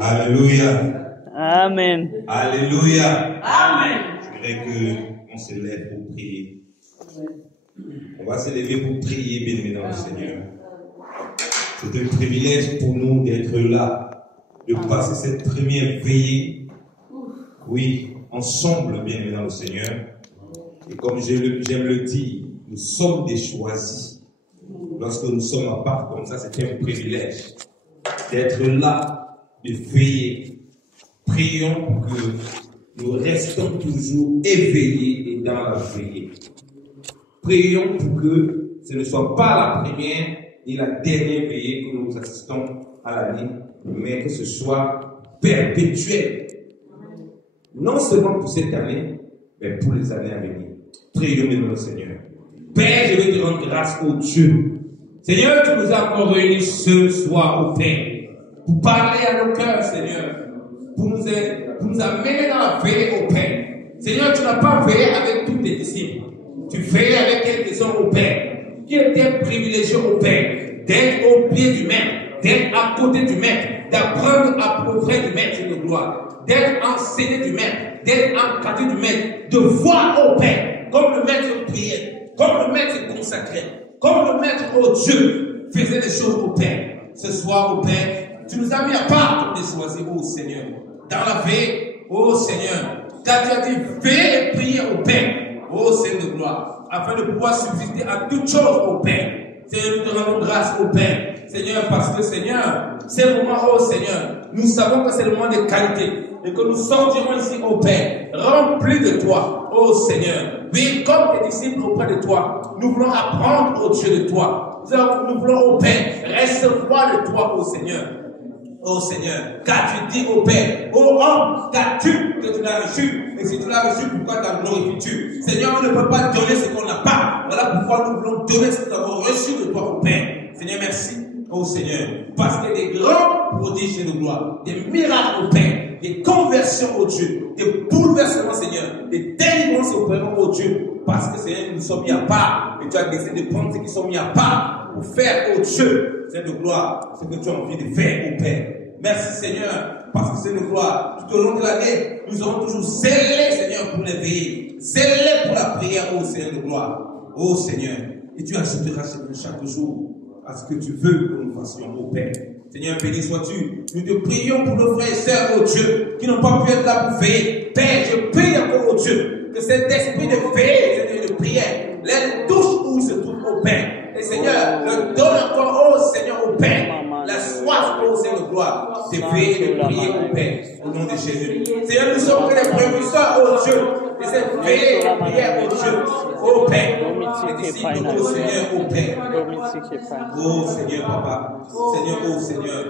Alléluia. Amen. Alléluia. Amen. Je voudrais qu'on se lève pour prier. On va se lever pour prier, bien-aimés dans le Seigneur. C'est un privilège pour nous d'être là, de passer cette première veillée. Oui, ensemble, bien-aimés dans le Seigneur. Et comme j'aime le dire, nous sommes des choisis. Lorsque nous sommes à part comme ça, c'est un privilège d'être là, de veiller. Prions pour que nous restons toujours éveillés et dans la veillée. Prions pour que ce ne soit pas la première ni la dernière veillée que nous assistons à l'année, mais que ce soit perpétuel. Non seulement pour cette année, mais pour les années à venir. Prions de notre Seigneur. Père, je veux te rendre grâce au Dieu. Seigneur, tu nous as encore réunis ce soir au Père, pour parler à nos cœurs, Seigneur, pour nous amener dans la veillée au Père. Seigneur, tu n'as pas veillé avec tous tes disciples. Tu veillais avec quelques-uns au Père, qui étaient privilégiés au Père, d'être au pied du Maître, d'être à côté du Maître, d'apprendre à progrès du Maître de gloire, d'être enseigné du Maître, d'être encadré du Maître, de voir au Père, comme le Maître priait, comme le Maître consacrait, comme le Maître, oh Dieu, faisait des choses au Père. Ce soir, au Père, tu nous as mis à part pour les choisir, oh Seigneur. Dans la veille, oh Seigneur, car tu as dit, veillez et priez au Père, oh Seigneur de gloire, afin de pouvoir subsister à toutes choses au Père. Seigneur, nous te rendons grâce au Père. Seigneur, parce que Seigneur, ces moments, oh Seigneur, nous savons que c'est le moment de qualité et que nous sortirons ici au Père, remplis de toi, oh Seigneur. Oui, comme tes disciples auprès de toi, nous voulons apprendre au Dieu de toi. Nous voulons au Père recevoir de toi, oh Seigneur. Oh Seigneur, car tu dis au Père, oh homme, qu'as-tu que tu l'as reçu? Et si tu l'as reçu, pourquoi t'as glorifié-tu? Seigneur, on ne peut pas donner ce qu'on n'a pas. Voilà pourquoi nous voulons donner ce que nous avons reçu de toi au Père. Seigneur, merci. Oh Seigneur, parce qu'il y a des grands prodiges de gloire, des miracles au Père, des conversions au Dieu, des bouleversements, Seigneur, des délivrances au Père, au Dieu, parce que Seigneur, nous sommes mis à part, et tu as décidé de prendre ceux qui sont mis à part pour faire au Dieu, Seigneur de gloire, ce que tu as envie de faire au Père. Merci Seigneur, parce que Seigneur de gloire, tout au long de l'année, nous aurons toujours zélé, Seigneur, pour les veiller, zélé pour la prière, ô Seigneur de gloire, ô Seigneur, et tu ajouteras, Seigneur, chaque jour à ce que tu veux que nous fassions, ô Père. Seigneur, béni sois-tu. Nous te prions pour nos frères et sœurs, ô Dieu, qui n'ont pas pu être là pour veiller. Père, je prie encore, ô Dieu, que cet esprit de veille, Seigneur, de prière, les touche où il se trouve, ô Père. Et Seigneur, le donne encore, ô Seigneur, au Père, la soif, ô Seigneur de gloire, de veiller et de prier, ô Père, au nom de Jésus. Seigneur, nous sommes que les précurseurs, ô Dieu, de cette veille et de prière, ô Dieu, ô Père, les disciples, ô Seigneur, ô Père, ô Seigneur, Papa, Seigneur, ô Seigneur,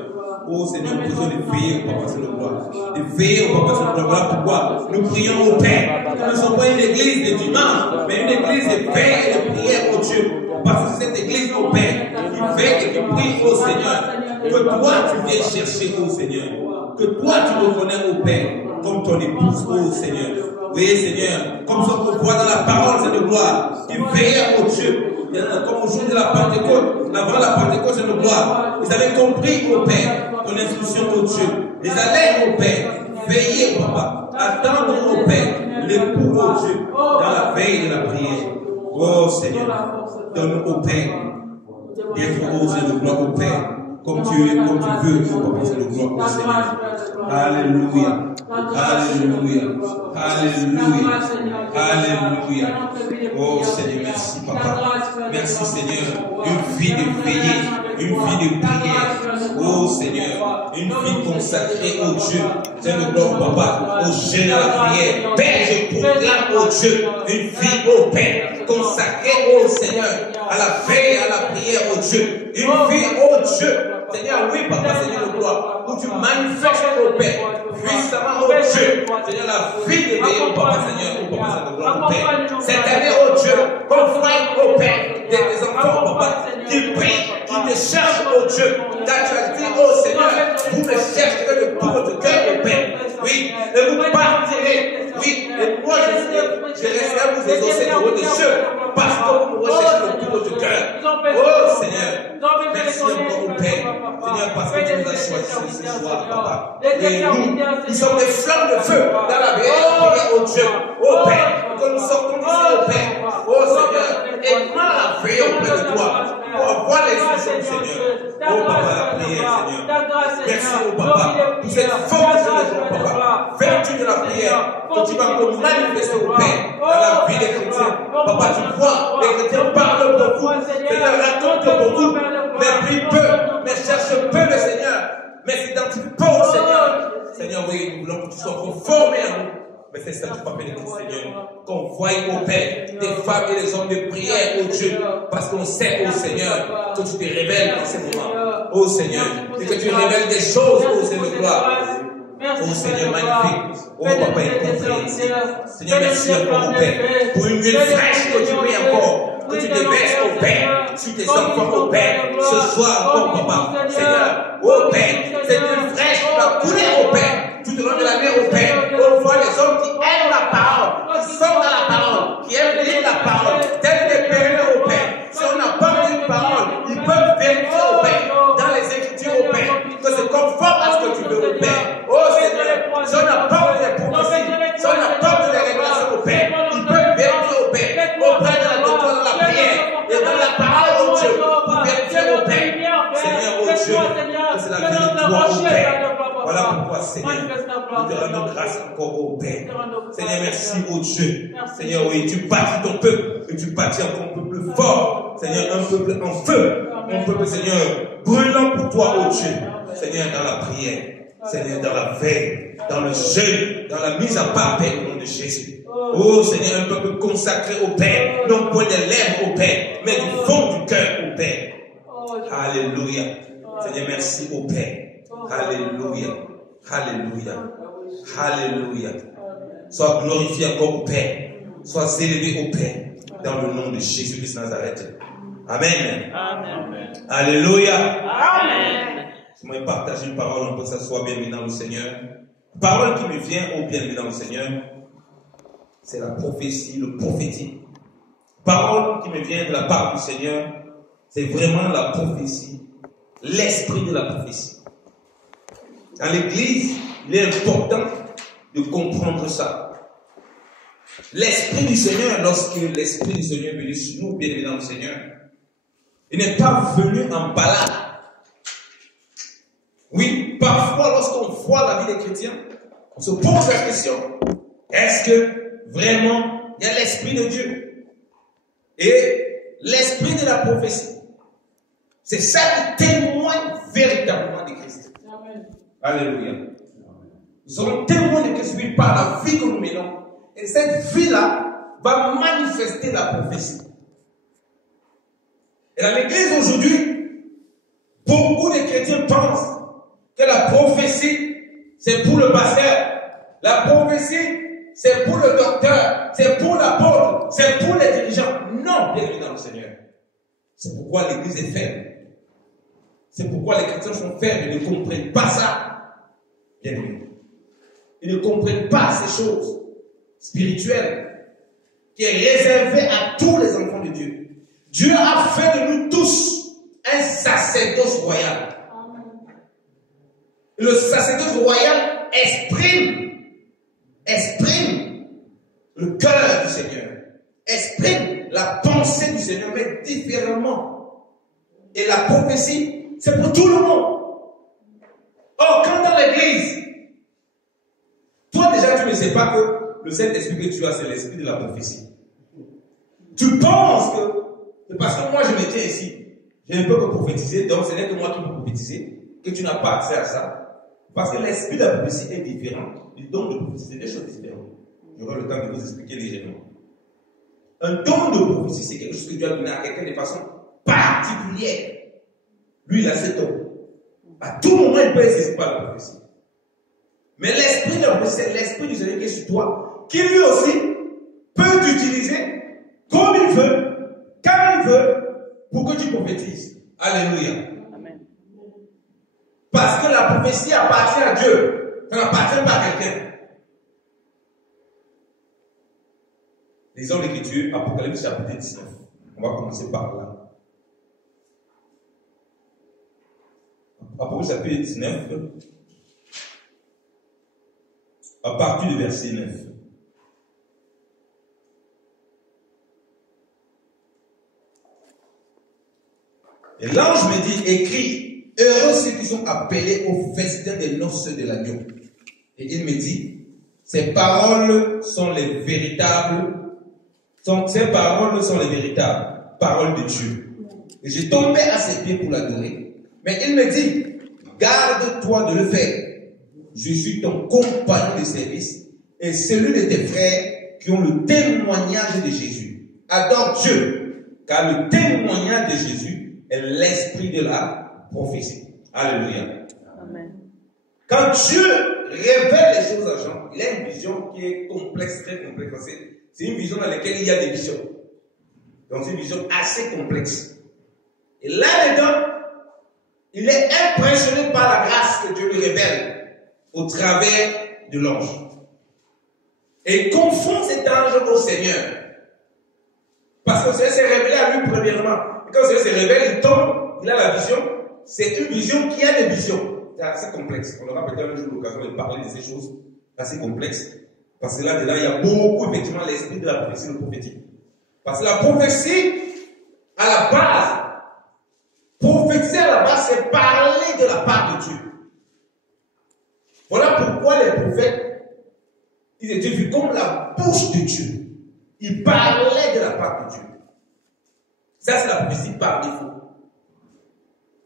ô Seigneur, nous besoin de veiller au Papa, Seigneur de gloire, de veiller au Papa, Seigneur de gloire. Voilà pourquoi nous prions au Père. Nous ne sommes pas une église de dimanche, mais une église de veille et de prière, ô Dieu. Parce que cette église, ô Père, qui veille et qui prie, ô Seigneur, que toi tu viens chercher, ô Seigneur, que toi tu reconnais, ô Père, comme ton épouse, ô Seigneur. Oui, Seigneur, comme ce qu'on voit dans la parole, c'est de gloire, qui veillait au Dieu. Comme au jour de la Pentecôte, avant la Pentecôte, c'est de gloire. Ils avaient compris, ô Père, ton instruction, ô Dieu. Ils allaient, ô Père, veiller, Papa, attendre, ô Père, l'époux, ô Dieu, dans la veille de la prière. Oh Seigneur, donne-nous, ô Père, d'être osé de gloire au Père, comme tu veux, ô Papa, c'est de gloire au Seigneur. Alléluia. Alléluia. Alléluia. Alléluia. Oh Seigneur, merci Papa. Merci Seigneur. Une vie de veillée, une vie de prière. Oh Seigneur, une vie consacrée au Dieu. Seigneur de gloire, Papa, au jeûne à la prière. Père, je proclame au Dieu une vie au Père, consacrée au Seigneur, à la veille, à la prière au Dieu. Une vie au Dieu. Seigneur, oui, Papa, Seigneur de gloire, où tu manifestes au Père, puissamment au Dieu, Seigneur, la vie de veiller au Papa, Seigneur, au Papa, Seigneur de gloire, au Père. Cette année, au Dieu, qu'on voit au Père, des enfants, Papa, qui prient, qui te cherchent, au Dieu, car tu as dit, oh Seigneur, vous me chercherez de tout votre cœur, au Père. Oui, et vous partirez. Oui, et moi, je resterai à vous exaucer au haut des cieux, parce que vous me recherchez de tout votre cœur. Oh Seigneur, merci encore au Père. Seigneur, parce que tu nous as choisis ce soir, papa. Et nous sommes des flammes de feu dans la prière, oh Dieu, oh Père, que nous sortons d'ici, oh Père, oh Seigneur, et moi la veille auprès de toi, pour avoir les instructions du Seigneur. Oh papa, la prière, Seigneur. Merci, oh papa, pour cette force de papa, vertu de la prière, que tu vas nous manifester au Père, dans la vie des chrétiens. Papa, tu vois, les chrétiens parlent beaucoup, Seigneur, racontent beaucoup, mais prient peu, mais cherchent peu le Seigneur, mais s'identifient pas au Seigneur. Seigneur, oui, nous voulons que tu sois conformé à nous. Mais c'est ça que tu vas bénir, Seigneur. Qu'on voie au Père des femmes et des hommes de prière, oh Dieu. Parce qu'on sait, oh Seigneur, que tu te révèles dans ces moments. Oh Seigneur. Et que tu révèles des choses, oh Seigneur de gloire. Oh Seigneur, magnifique. Oh Papa, incompréhensible. Seigneur, merci encore au Père. Pour une nuit fraîche que tu pries encore. Que tu déverses au Père. Sur tes enfants, au Père. Ce soir encore, Papa. Seigneur, oh Père. Cette nuit fraîche qui va couler au Père. Tout au long de la nuit, au Père, on voit les hommes qui aiment la parole, qui sont dans la parole, qui aiment lire la parole, tels des périls au Père. Si on n'a pas une parole, ils peuvent vérifier au Père, dans les Écritures au Père, que c'est conforme à ce que tu veux au Père. Oh Seigneur, si on n'a pas de prophéties, si on n'a pas de révélations au Père, ils peuvent vérifier au Père, auprès de la doctrine de la prière, et dans la parole au Dieu, pour vérifier au Père. Seigneur, oh Dieu, que c'est la victoire au Père. Voilà pourquoi, Seigneur, nous te rendons grâce encore au Père. Seigneur, merci, oh Dieu. Seigneur, oui, tu bâtis ton peuple, et tu bâtis encore un peuple fort. Seigneur, un peuple en feu. Un peuple, Seigneur, brûlant pour toi, oh Dieu. Seigneur, dans la prière. Seigneur, dans la veille, dans le jeûne, dans la mise à part, Père, au nom de Jésus. Oh Seigneur, un peuple consacré au Père, non point des lèvres au Père, mais du fond du cœur au Père. Alléluia. Seigneur, merci au Père. Alléluia. Alléluia. Alléluia. Sois glorifié encore au Père. Sois élevé au Père. Dans le nom de Jésus-Christ de Nazareth. Amen. Amen. Alléluia. Amen. Je vais partager une parole, on peut s'asseoir bien dans le Seigneur. La parole qui me vient au bien dans le Seigneur, c'est la prophétie, le prophétique. La parole qui me vient de la part du Seigneur, c'est vraiment la prophétie, l'esprit de la prophétie. Dans l'église, il est important de comprendre ça. L'esprit du Seigneur, lorsque l'esprit du Seigneur est venu sur nous, bien évidemment, le Seigneur, il n'est pas venu en balade. Oui, parfois, lorsqu'on voit la vie des chrétiens, on se pose la question, est-ce que vraiment il y a l'esprit de Dieu? Et l'esprit de la prophétie, c'est ça qui témoigne véritablement des Christ. Alléluia. Nous serons témoins de Christ par la vie que nous menons. Et cette vie-là va manifester la prophétie. Et dans l'église aujourd'hui, beaucoup de chrétiens pensent que la prophétie, c'est pour le pasteur. La prophétie, c'est pour le docteur. C'est pour l'apôtre. C'est pour les dirigeants. Non, bien évidemment, le Seigneur. C'est pourquoi l'église est faible. C'est pourquoi les chrétiens sont faibles et ne comprennent pas ça. Bien évidemment. Ils ne comprennent pas ces choses spirituelles qui est réservée à tous les enfants de Dieu. Dieu a fait de nous tous un sacerdoce royal. Le sacerdoce royal exprime le cœur du Seigneur, exprime la pensée du Seigneur, mais différemment. Et la prophétie, c'est pour tout le monde. Or, quand dans l'église, toi déjà tu ne sais pas que le Saint-Esprit que tu as, c'est l'esprit de la prophétie. Tu penses que, parce que moi je me tiens ici, je ne peux que prophétiser, donc ce n'est que moi qui peux prophétiser, que tu n'as pas accès à ça. Parce que l'esprit de la prophétie est différent. Le don de prophétie, c'est des choses différentes. J'aurai le temps de vous expliquer légèrement. Un don de prophétie, c'est quelque chose que Dieu a donné à quelqu'un de façon particulière. Lui, il a ce don. À tout moment, il peut exercer par la prophétie. Mais l'esprit de la prophétie, c'est l'esprit du Seigneur qui est sur toi, qui lui aussi peut t'utiliser comme il veut, quand il veut, pour que tu prophétises. Alléluia. Amen. Parce que la prophétie appartient à Dieu. Ça n'appartient pas à quelqu'un. Lisons l'Écriture, Apocalypse chapitre 19. On va commencer par là. Apocalypse chapitre 19, à partir du verset 9. Et l'ange me dit, écris, heureux ceux qui sont appelés au festin des noces de l'agneau. Et il me dit, ces paroles sont les véritables paroles de Dieu. Et j'ai tombé à ses pieds pour l'adorer. Mais il me dit, garde-toi de le faire. Je suis ton compagnon de service et celui de tes frères qui ont le témoignage de Jésus. Adore Dieu, car le témoignage de Jésus est l'esprit de la prophétie. Alléluia. Amen. Quand Dieu révèle les choses à Jean, il a une vision qui est complexe, très complexe. C'est une vision dans laquelle il y a des visions. Donc c'est une vision assez complexe. Et là-dedans, il est impressionné par la grâce que Dieu lui révèle au travers de l'ange. Et il confond cet ange au Seigneur. Parce que le Seigneur s'est révélé à lui premièrement. Et quand le Seigneur se révèle, il tombe, il a la vision. C'est une vision qui a des visions. C'est assez complexe. On aura peut-être un jour l'occasion de parler de ces choses assez complexes. Parce que là-dedans, il y a beaucoup, effectivement, l'esprit de la prophétie, le prophétique. Parce que la prophétie, à la base, prophétiser à la base, c'est parler de la part de Dieu. Voilà pourquoi les prophètes, ils étaient vus comme la bouche de Dieu. Ils parlaient de la part de Dieu. Ça, c'est la prophétie par défaut.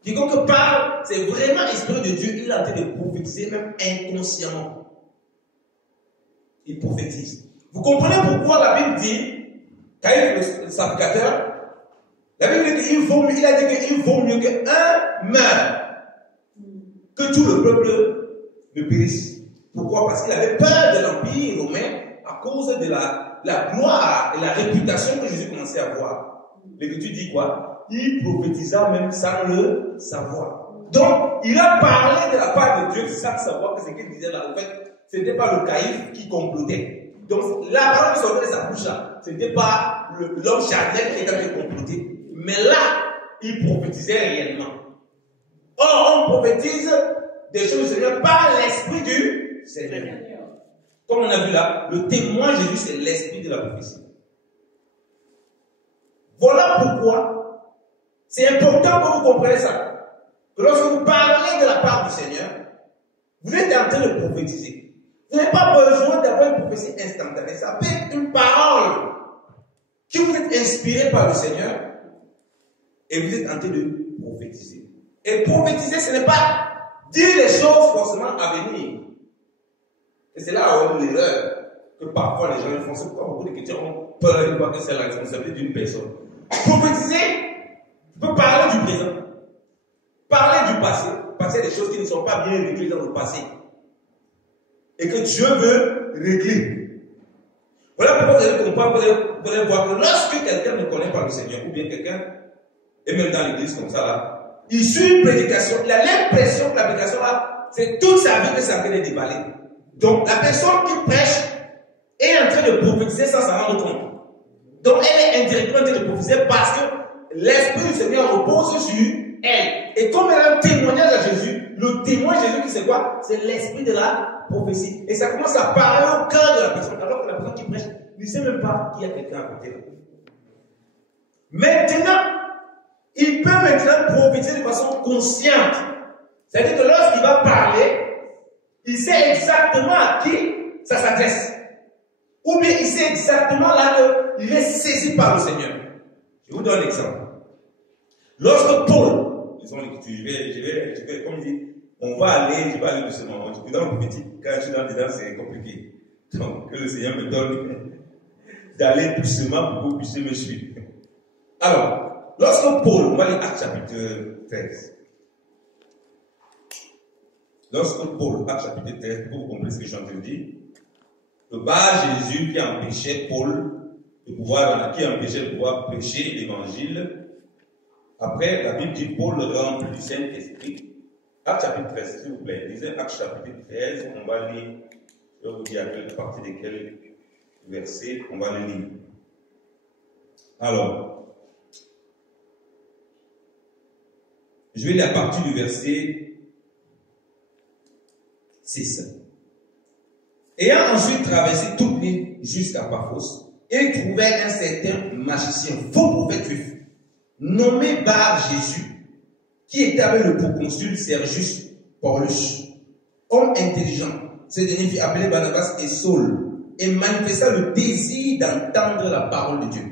Quiconque parle, c'est vraiment l'esprit de Dieu. Il est en train de prophétiser, même inconsciemment. Il prophétise. Vous comprenez pourquoi la Bible dit, Caïphe, le sacrificateur, la Bible dit il a dit qu'il vaut mieux qu'un meure que tout le peuple ne périsse. Pourquoi? Parce qu'il avait peur de l'Empire romain à cause de la gloire et la réputation que Jésus commençait à avoir. L'Écriture dit quoi? Il prophétisa même sans le savoir. Donc, il a parlé de la part de Dieu sans savoir que ce qu'il disait là, en fait, ce n'était pas le Caïphe qui complotait. Donc, la parole qui sortait de sa bouche là, ce n'était pas l'homme charnel qui était en train de comploter. Mais là, il prophétisait réellement. Or, on prophétise des choses du Seigneur par l'esprit du Seigneur. Comme on a vu là, le témoin Jésus, c'est l'esprit de la prophétie. Voilà pourquoi c'est important que vous compreniez ça. Que lorsque vous parlez de la part du Seigneur, vous êtes en train de prophétiser. Vous n'avez pas besoin d'avoir une prophétie instantanée. Ça peut être une parole qui vous est inspirée par le Seigneur et vous êtes en train de prophétiser. Et prophétiser, ce n'est pas dire les choses forcément à venir. Et c'est là où l'erreur que parfois les gens font. C'est pourquoi beaucoup de chrétiens ont peur de voir que c'est la responsabilité d'une personne. Prophétiser, tu peux parler du présent, parler du passé, passer des choses qui ne sont pas bien réglées dans le passé. Et que Dieu veut régler. Voilà pourquoi vous allez comprendre, vous allez voir que lorsque quelqu'un ne connaît pas le Seigneur, ou bien quelqu'un, et même dans l'église comme ça là, il suit une prédication, il a l'impression que la prédication là, c'est toute sa vie que ça vient de déballer. Donc la personne qui prêche est en train de prophétiser sans s'en rendre compte. Donc elle est indirectement en train de prophétiser parce que l'Esprit du Seigneur repose sur elle. Et comme elle a un témoignage à Jésus, le témoin de Jésus, c'est quoi? C'est l'esprit de la prophétie. Et ça commence à parler au cœur de la personne, alors que la personne qui prêche ne sait même pas qu'il y a quelqu'un à côté. Maintenant, il peut maintenant prophétiser de façon consciente. C'est-à-dire que lorsqu'il va parler, il sait exactement à qui ça s'adresse. Ou bien il sait exactement là qu'il est saisi par le Seigneur. Je vous donne un exemple. Lorsque Paul, disons l'écriture, je vais, comme il dit, on va aller, je vais aller doucement. Dans le petit, quand je suis dedans, c'est compliqué. Donc, que le Seigneur me donne d'aller doucement pour que vous puissiez me suivre. Alors, lorsque Paul, on va lire Actes chapitre 13. Lorsque Paul, Actes chapitre 13, pour que vous compreniez ce que je suis en train de dire, le bas Jésus qui empêchait Paul de pouvoir, qui empêchait de pouvoir prêcher l'évangile. Après, la Bible dit Paul le rempli du Saint-Esprit. Actes chapitre 13, s'il vous plaît. Lisez Actes chapitre 13, on va lire, je vais vous dire à partir de quel verset on va le lire. Alors, je vais lire à partir du verset C'est ça. Ayant ensuite traversé toute l'île jusqu'à Paphos, ils trouvèrent un certain magicien, faux prophète juif, nommé Bar-Jésus, qui était avec le proconsul Sergius Paulus, homme intelligent. Ce dernier fit appeler Barnabas et Saul, et manifesta le désir d'entendre la parole de Dieu.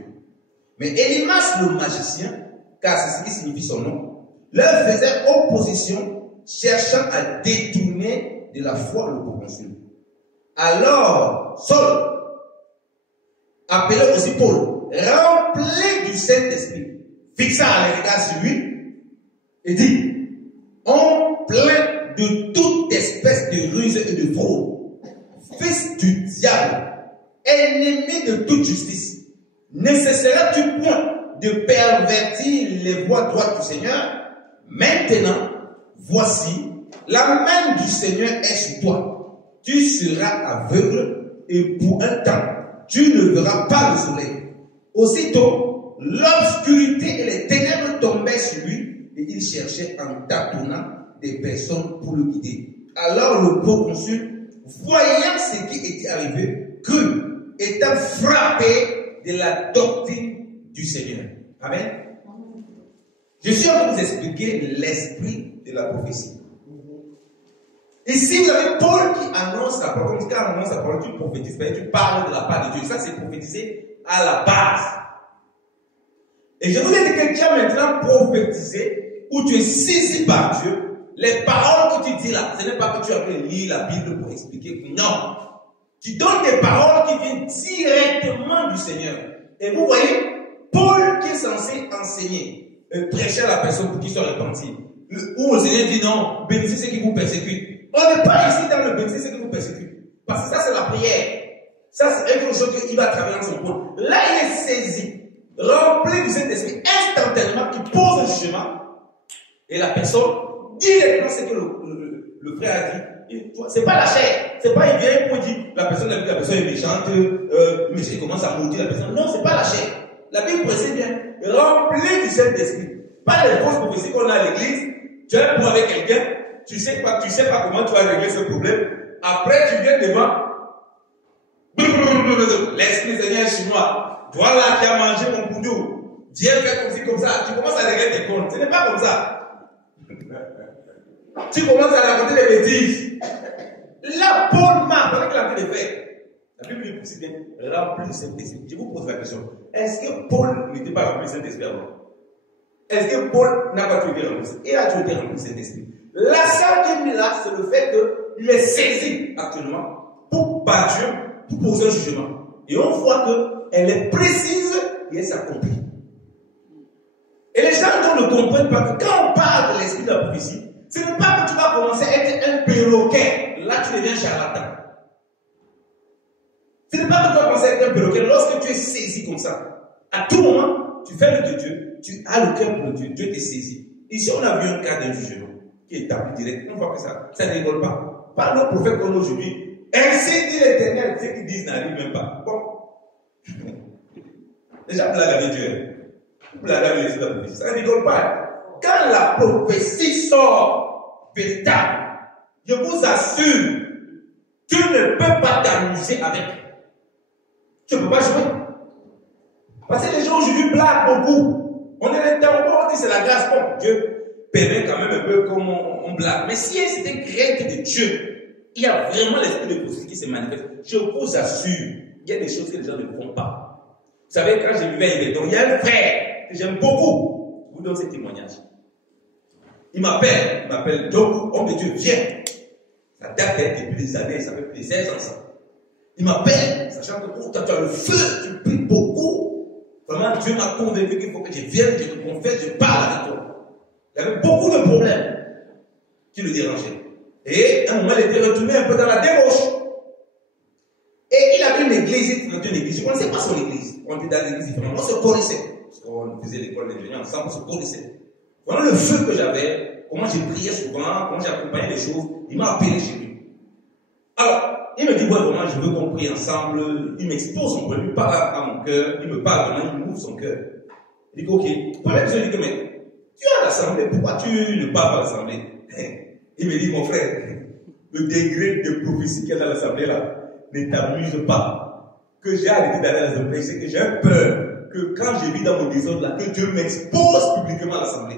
Mais Élymas le magicien, car c'est ce qui signifie son nom, leur faisait opposition, cherchant à détourner de la foi le proconsul. Alors, Saul, appelé aussi Paul, rempli du Saint-Esprit, fixa les regards sur lui et dit, on plein de toute espèce de ruse et de fraude, fils du diable, ennemi de toute justice, ne cesseras-tu point de pervertir les voies droites du Seigneur? Maintenant, voici, la main du Seigneur est sur toi. Tu seras aveugle et pour un temps, tu ne verras pas le soleil. Aussitôt, l'obscurité et les ténèbres tombaient sur lui et il cherchait en tâtonnant des personnes pour le guider. Alors le proconsul, voyant ce qui était arrivé, crut, étant frappé de la doctrine du Seigneur. Amen. Je suis en train de vous expliquer l'esprit de la prophétie. Ici, vous avez Paul qui annonce la parole. Quand on annonce la parole, tu prophétises, tu parles de la part de Dieu. Ça, c'est prophétiser à la base. Et je vous ai dit que tu as maintenant prophétisé, où tu es saisi par Dieu. Les paroles que tu dis là, ce n'est pas que tu as pu lire la Bible pour expliquer. Non. Tu donnes des paroles qui viennent directement du Seigneur. Et vous voyez, Paul qui est censé enseigner, prêcher à la personne pour qu'il soit repenti. Où le Seigneur dit non, bénissez ceux qui vous persécutent. On n'est pas ici dans le bénissez ceux qui vous persécutent. Parce que ça, c'est la prière. Ça, c'est quelque chose qu'il va travailler dans son rôle. Là, il est saisi, rempli du Saint-Esprit. Instantanément, il pose un jugement. Et la personne, directement, c'est que le frère a dit. C'est pas la chair. C'est pas il vient pour dire la personne est méchante, mais il commence à maudire la personne. Non, c'est pas la chair. La Bible précise bien, rempli du Saint-Esprit. Pas les fausses prophéties qu'on a à l'église. Tu es pour avec quelqu'un, tu sais pas comment tu vas régler ce problème. Après, tu viens devant. L'esprit Seigneur est sur moi. Toi là qui as mangé mon boudou. Dieu fait comme ci, comme ça. Tu commences à régler tes comptes. Ce n'est pas comme ça. Tu commences à raconter des bêtises. Là, Paul marque avec la vie de faire. La Bible dit aussi bien, rempli du Saint-Esprit. Je vous pose la question. Est-ce que Paul n'était pas rempli du Saint-Esprit avant? Est-ce que Paul n'a pas toujours été rempli? Il a toujours été rempli du Saint-Esprit. La seule qui est mise là, c'est le fait qu'il est saisi actuellement par Dieu pour poser un jugement. Et on voit qu'elle est précise et elle s'accomplit. Et les gens ne comprennent pas que quand on parle de l'esprit de la prophétie, ce n'est pas que tu vas commencer à être un perroquet. Là, tu deviens charlatan. Ce n'est pas que tu vas commencer à être un perroquet. Lorsque tu es saisi comme ça, à tout moment, tu fais le de Dieu, tu as le cœur pour Dieu, Dieu t'est saisi. Ici, on a vu un cas d'un jugement qui est établi direct. On voit que ça ne rigole pas. Pas nos prophètes comme aujourd'hui. Ainsi dit l'Éternel, ce qu'ils disent n'arrive même pas. Bon. Déjà, blague avec Dieu. Blague avec les prophéties. Ça ne rigole pas. Quand la prophétie sort véritable, je vous assure, tu ne peux pas t'amuser avec. Tu ne peux pas jouer. Parce que les gens aujourd'hui blaguent beaucoup. On est là-dedans, on dit c'est la grâce. Bon, Dieu permet quand même un peu comme on blague. Mais si c'était crainte de Dieu, il y a vraiment l'esprit de prophétie qui se manifeste. Je vous assure, il y a des choses que les gens ne font pas. Vous savez, quand je vivais à Yveton, il y a un frère que j'aime beaucoup. Je vous donne ce témoignage. Il m'appelle donc, homme de Dieu, viens. Ça date depuis des années, ça fait plus de 16 ans ça. Il m'appelle, sachant que tu as le feu, tu pries beaucoup. Vraiment, Dieu m'a convaincu qu'il faut que je vienne, je te confesse, je parle avec toi. Il y avait beaucoup de problèmes qui le dérangeaient. Et à un moment, il était retourné un peu dans la débauche. Et il avait une église, il fréquentait une église. Je ne connaissais pas son église. On était dans l'église différente. On se connaissait. Parce qu'on faisait l'école d'ingénieur ensemble, on se connaissait. Voilà le feu que j'avais, comment j'ai prié souvent, comment j'ai accompagné les choses. Il m'a appelé chez lui. Alors, il me dit, ouais, vraiment, je veux qu'on prie ensemble. Il m'expose son problème, il parle à mon cœur, il me parle vraiment, il m'ouvre son cœur. Il dit, ok. Peut-être que je lui dis, mais tu es à l'assemblée, pourquoi tu ne parles pas à l'assemblée? Il me dit, mon frère, le degré de prophétie qu'il y a dans l'assemblée là ne t'amuse pas, que j'ai arrêté d'aller à l'assemblée, c'est que j'ai peur que quand je vis dans mon désordre là, que Dieu m'expose publiquement à l'assemblée.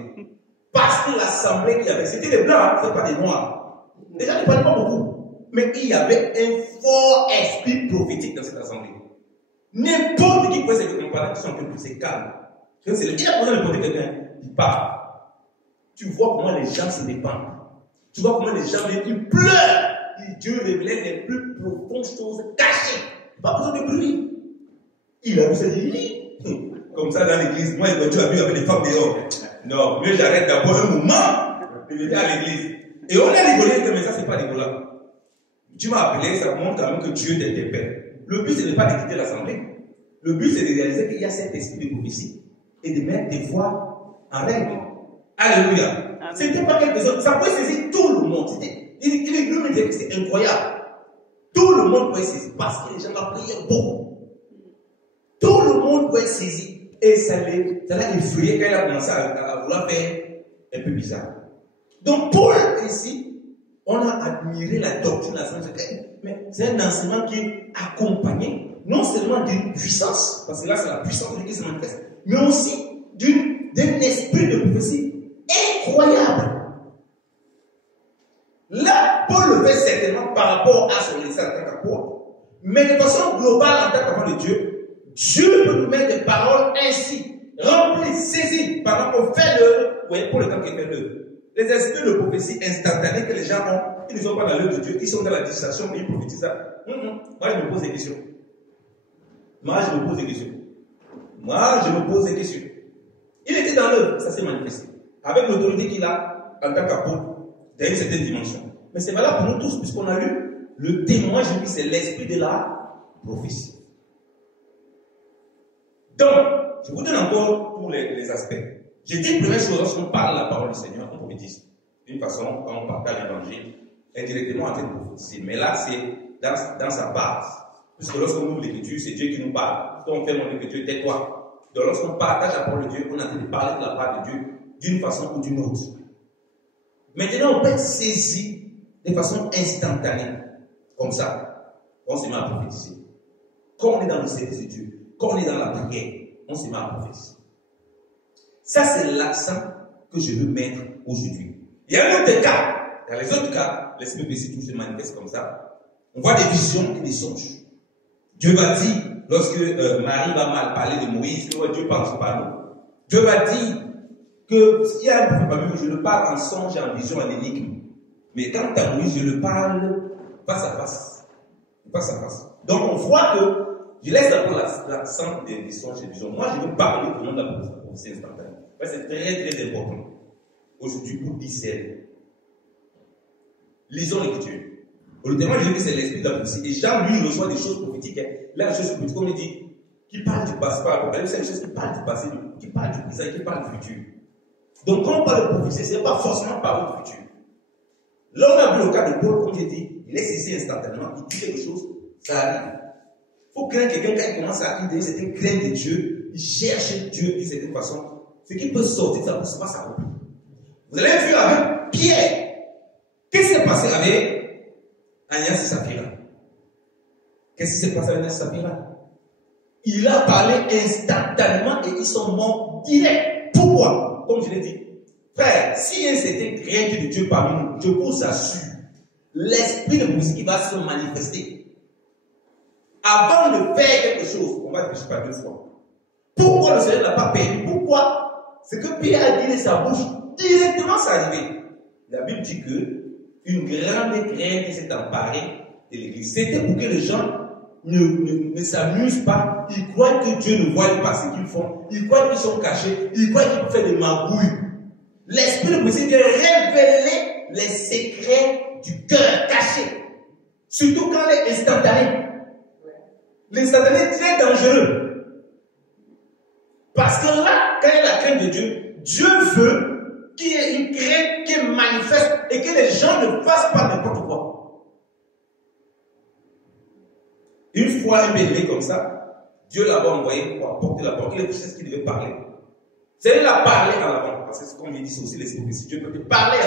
Parce que l'assemblée qu'il y avait, c'était des blancs, ce pas des noirs. Les gens ne parlaient pas beaucoup. Mais il y avait un fort esprit prophétique dans cette assemblée. N'importe qui pouvait se comparer, qui sont un peu plus calme. Il a besoin de porter quelqu'un, il parle. Tu vois comment les gens se dépendent. Tu vois comment les gens ils pleurent. Dieu révélait les plus profondes choses cachées. Pas besoin de bruit. Il a vu ça dit, comme ça dans l'église. Moi, quand tu as vu avec les femmes dehors. Non, mieux j'arrête d'abord un moment de venir à l'église. Et on a rigolé, mais ça c'est pas rigolant. Tu m'as appelé, ça montre quand même que Dieu t'interpelle. Le but, ce n'est pas de quitter l'assemblée. Le but, c'est de réaliser qu'il y a cet esprit de prophétie et de mettre des voix en règle. Alléluia. C'était pas quelque chose, ça pouvait saisir tout le monde. Il nous disait que c'est incroyable. Tout le monde pouvait saisir parce que les gens ont prié beaucoup. Tout le monde pouvait saisir. Et ça l'a effrayé quand il a commencé à vouloir faire un peu bizarre. Donc, Paul, ici, on a admiré la doctrine de la Sainte Écriture. Mais c'est un enseignement qui est accompagné, non seulement d'une puissance, parce que là, c'est la puissance de Dieu qui se manifeste, mais aussi d'un esprit de prophétie incroyable. Là, Paul le fait certainement par rapport à son message en tant qu'apôtre, mais de façon globale en tant qu'enfant de Dieu, Dieu peut nous mettre des paroles ainsi, remplies, saisies, par exemple, on fait l'œuvre, oui, pour le temps qu'il fait l'œuvre. Les esprits de prophétie instantanés que les gens ont, ils ne sont pas dans l'œuvre de Dieu, ils sont dans la distraction, mais ils prophétisent ça. Moi, je me pose des questions. Il était dans l'œuvre, ça s'est manifesté. Avec l'autorité qu'il a en tant qu'apôtre, dans une certaine dimension. Mais c'est valable pour nous tous, puisqu'on a lu le témoin, je dis, c'est l'esprit de la prophétie. Donc, je vous donne encore tous les aspects. J'ai dit une première chose, lorsqu'on parle de la parole du Seigneur, on prophétise. D'une façon, quand on partage l'évangile, indirectement en train de prophétiser. Mais là, c'est dans sa base. Puisque lorsqu'on ouvre l'écriture, c'est Dieu qui nous parle. Quand on fait mon écriture, tais-toi. Donc, lorsqu'on partage la parole de Dieu, on est en train de parler de la part de Dieu d'une façon ou d'une autre. Maintenant, on peut être saisi de façon instantanée. Comme ça, on se met à prophétiser. Quand on est dans le service de Dieu, quand on est dans la prière, on se met à prophétiser. Ça, c'est l'accent que je veux mettre aujourd'hui. Il y a un autre cas. Dans les autres cas, l'esprit de prophétie se manifeste comme ça. On voit des visions et des songes. Dieu va dire, lorsque Marie va mal parler de Moïse, que Dieu parle par nous. Dieu va dire que s'il y a un prophète parmi nous, je le parle en songe, en vision, en énigme. Mais quand à Moïse, je le parle face à face. Face à face. Donc on voit que je laisse d'abord l'accent des songes et des visions. Moi, je veux parler au nom de la prophétie instantanée. C'est très très important. Aujourd'hui, pour discerner. Lisons l'écriture. Le témoin, je dis que c'est l'esprit de la prophétie. Et Jean, lui, reçoit des choses prophétiques. Là, les choses prophétiques, comme il dit, qui parlent du passé, c'est des choses qui parlent du passé, qui parlent du présent, qui parlent du futur. Donc, quand on parle de prophétie, ce n'est pas forcément parler du futur. Là, on a vu le cas de Paul, comme j'ai dit, il est cessé instantanément, il dit quelque chose, ça arrive. Il faut craindre quelqu'un quand il commence à idéer cette crainte de Dieu, il cherche Dieu d'une certaine façon. Ce qui peut sortir de sa bouche, ce n'est pas sa bouche. Vous avez vu avec Pierre. Qu'est-ce qui s'est passé avec Agnès et Saphira? Qu'est-ce qui s'est passé avec Agnès et Saphira? Il a parlé instantanément et ils sont morts direct. Pourquoi? Comme je l'ai dit, frère, s'il y a une certaine crainte de Dieu parmi nous, je vous assure, l'esprit de prophétie qui va se manifester. Avant de faire quelque chose, on va réfléchir par deux fois. Pourquoi le Seigneur n'a pas permis? Pourquoi? C'est que Pierre a dit de sa bouche, directement c'est arrivé. La Bible dit que une grande crainte s'est emparée de l'église. C'était pour que les gens ne s'amusent pas. Ils croient que Dieu ne voit pas ce qu'ils font. Ils croient qu'ils sont cachés. Ils croient qu'ils peuvent faire des magouilles. L'esprit de prophétie vient révéler les secrets du cœur caché. Surtout quand il est instantané. L'instantané est très dangereux. Parce que là, quand il y a la crainte de Dieu, Dieu veut qu'il y ait une crainte qui est manifeste et que les gens ne fassent pas n'importe quoi. Une fois un bélier comme ça, Dieu l'avait envoyé pour apporter la parole. Il a fait ce qu'il devait parler. C'est lui l'a parlé en avant. Parce que comme il dit, c'est aussi l'esprit. Si Dieu peut te parler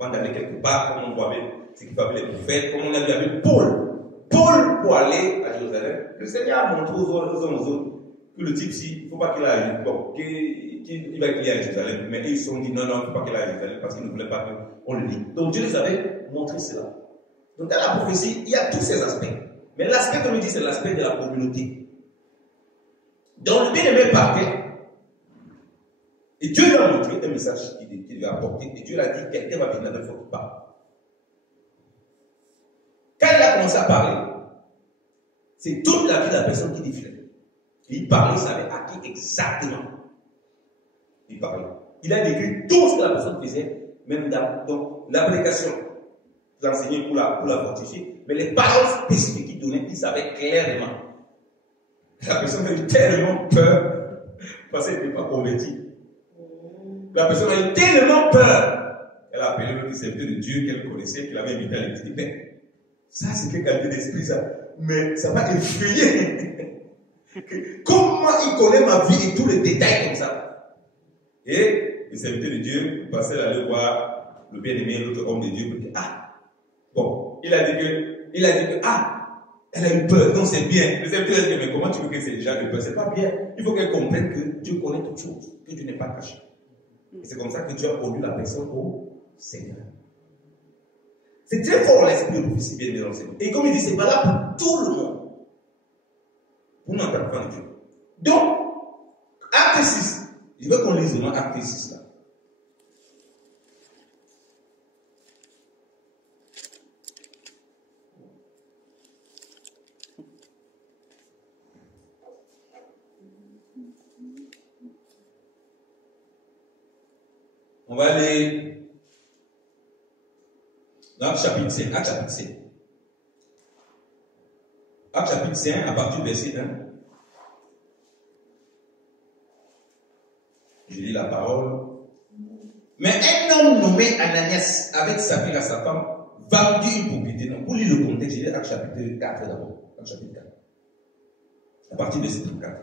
avant d'aller quelque part, comme on voit bien. ce qu'il fallait les prophètes, comme on a vu avec Paul. Paul, pour aller à Jérusalem, le Seigneur a montré aux autres que le type, il ne faut pas qu'il aille, bon, qu'il va aller à Jérusalem. Mais ils se sont dit non, il ne faut pas qu'il aille à Jérusalem parce qu'ils ne voulaient pas qu'on le lit. Donc Dieu les avait montré cela. Donc dans la prophétie, il y a tous ces aspects. Mais l'aspect, comme je dis, c'est l'aspect de la communauté. Donc le bien-aimé partait. Et Dieu lui a montré un message qu'il lui a apporté. Et Dieu lui a dit, quelqu'un va venir avec votre part. Quand il a commencé à parler, c'est toute la vie de la personne qui défilait. Il parlait, il savait à qui exactement il parlait. Il a décrit tout ce que la personne faisait, même dans l'application. Vous enseignez pour la fortifier, mais les paroles spécifiques qu'il donnait, il savait clairement. La personne a eu tellement peur parce qu'elle n'était pas convertie. La personne a eu tellement peur. Elle a appelé le serviteur de Dieu qu'elle connaissait, qu'il avait invité à l'église. Mais ça, c'est quelle qualité d'esprit, ça. Mais ça m'a effrayé. Comment il connaît ma vie et tous les détails comme ça. Et le serviteur de Dieu passait à aller voir le bien-aimé, l'autre homme de Dieu, pour dire, bon, il a dit que, elle a eu peur, donc c'est bien. Le serviteur a dit, mais comment tu veux que ces gens aient peur? C'est pas bien. Il faut qu'elle comprenne que Dieu connaît toutes choses, que Dieu n'est pas caché. Et c'est comme ça que Dieu a conduit la personne au Seigneur. C'est très fort l'esprit de prophétie bien dans le Seigneur. Et comme il dit, c'est valable pour tout le monde. Pour notre enfant de Dieu. Donc, acte 6. Je veux qu'on lise vraiment acte 6 là. On va aller dans le chapitre 5. Acte chapitre 5. Acte chapitre 5, à partir du verset 1. Je lis la parole. Mais un homme nommé Ananias, avec Saphira, sa femme, vendit une propriété. Donc, pour lire le contexte, je lis Acte chapitre 4 d'abord. Acte chapitre 4. À partir du verset 4.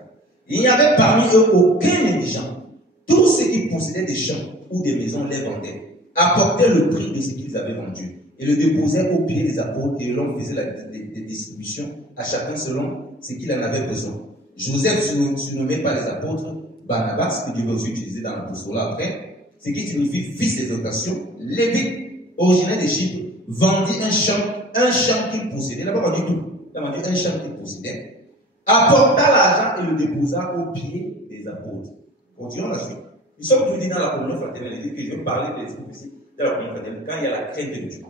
Il n'y avait parmi eux aucun indigent. Tous ceux qui possédaient des champs ou des maisons les vendaient, apportaient le prix de ce qu'ils avaient vendu et le déposaient aux pieds des apôtres et l'on faisait des distributions à chacun selon ce qu'il en avait besoin. Joseph, surnommé par les apôtres Barnabas, que Dieu va aussi utiliser dans l'apostolat après, ce qui signifie fils d'exaltation, Lévite, originaire d'Égypte, vendit un champ qu'il possédait. Il n'a pas vendu tout, il a vendu un champ qu'il possédait, apporta l'argent et le déposa aux pieds des apôtres. Continuons la suite. Nous sommes toujours dit dans la communion fraternelle, il dit que je veux parler de l'esprit ici, dans la communion fraternelle, quand il y a la crainte de Dieu.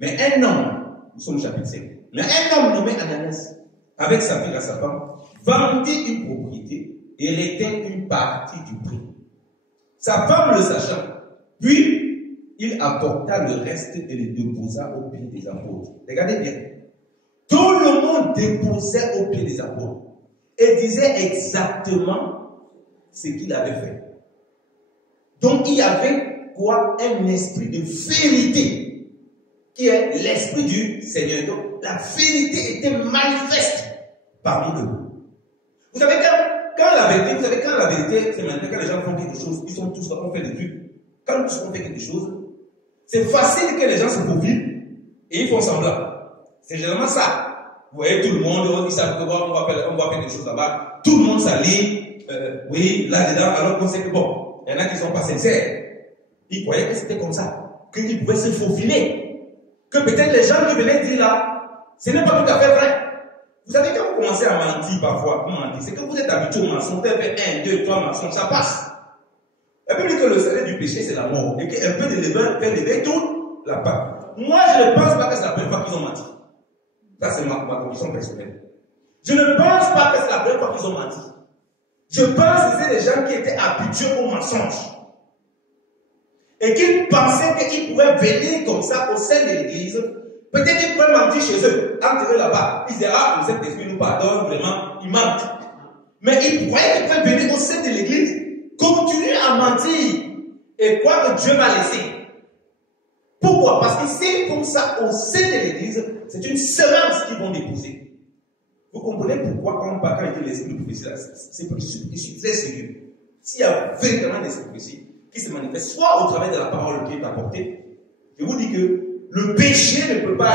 Mais un homme, nous sommes au chapitre 5, mais un homme nommé Ananias, avec Saphira, sa femme, vendit une propriété et retint une partie du prix. Sa femme le sachant, puis il apporta le reste et le déposa aux pieds des apôtres. Regardez bien. Tout le monde déposait aux pieds des apôtres et disait exactement ce qu'il avait fait. Donc il y avait quoi? Un esprit de vérité qui est l'esprit du Seigneur. Donc la vérité était manifeste parmi eux. Vous savez quand la vérité, c'est maintenant quand les gens font quelque chose, ils sont tous là, on fait des trucs. Quand nous on fait quelque chose, c'est facile que les gens se faufilent et ils font semblant. C'est généralement ça. Vous voyez tout le monde, ils savent qu'on va faire quelque chose là-bas. Tout le monde s'allie. Oui, là-dedans, alors qu'on sait que bon, il y en a qui ne sont pas sincères. Ils croyaient que c'était comme ça, qu'ils pouvaient se faufiler. Que peut-être les gens qui venaient dire là, ce n'est pas tout à fait vrai. Vous savez, quand vous commencez à mentir parfois, c'est que vous êtes habitué au mensonge, vous avez fait 1, 2, 3 mensonges, ça passe. La Bible dit que le salaire du péché, c'est la mort. Et qu'un peu de levain fait lever toute la pâte. Moi, je ne pense pas que c'est la première fois qu'ils ont menti. Ça, c'est ma conviction personnelle. Je ne pense pas que c'est la première fois qu'ils ont menti. Je pense que c'est des gens qui étaient habitués au mensonge. Et qu'ils pensaient qu'ils pouvaient venir comme ça au sein de l'église. Peut-être qu'ils pouvaient mentir chez eux. Entre eux là-bas. Ils disaient, le Saint-Esprit nous pardonne, vraiment, ils mentent. Mais ils croyaient qu'ils pouvaient venir au sein de l'église, continuer à mentir et croire que Dieu va laisser. Pourquoi? Parce que s'ils font ça au sein de l'église, c'est une semence qu'ils vont déposer. Vous comprenez pourquoi quand on parle avec l'esprit de prophétie, je suis très sérieux. S'il y a véritablement des prophéties qui se manifestent, soit au travers de la parole qui est apportée, je vous dis que le péché ne peut pas,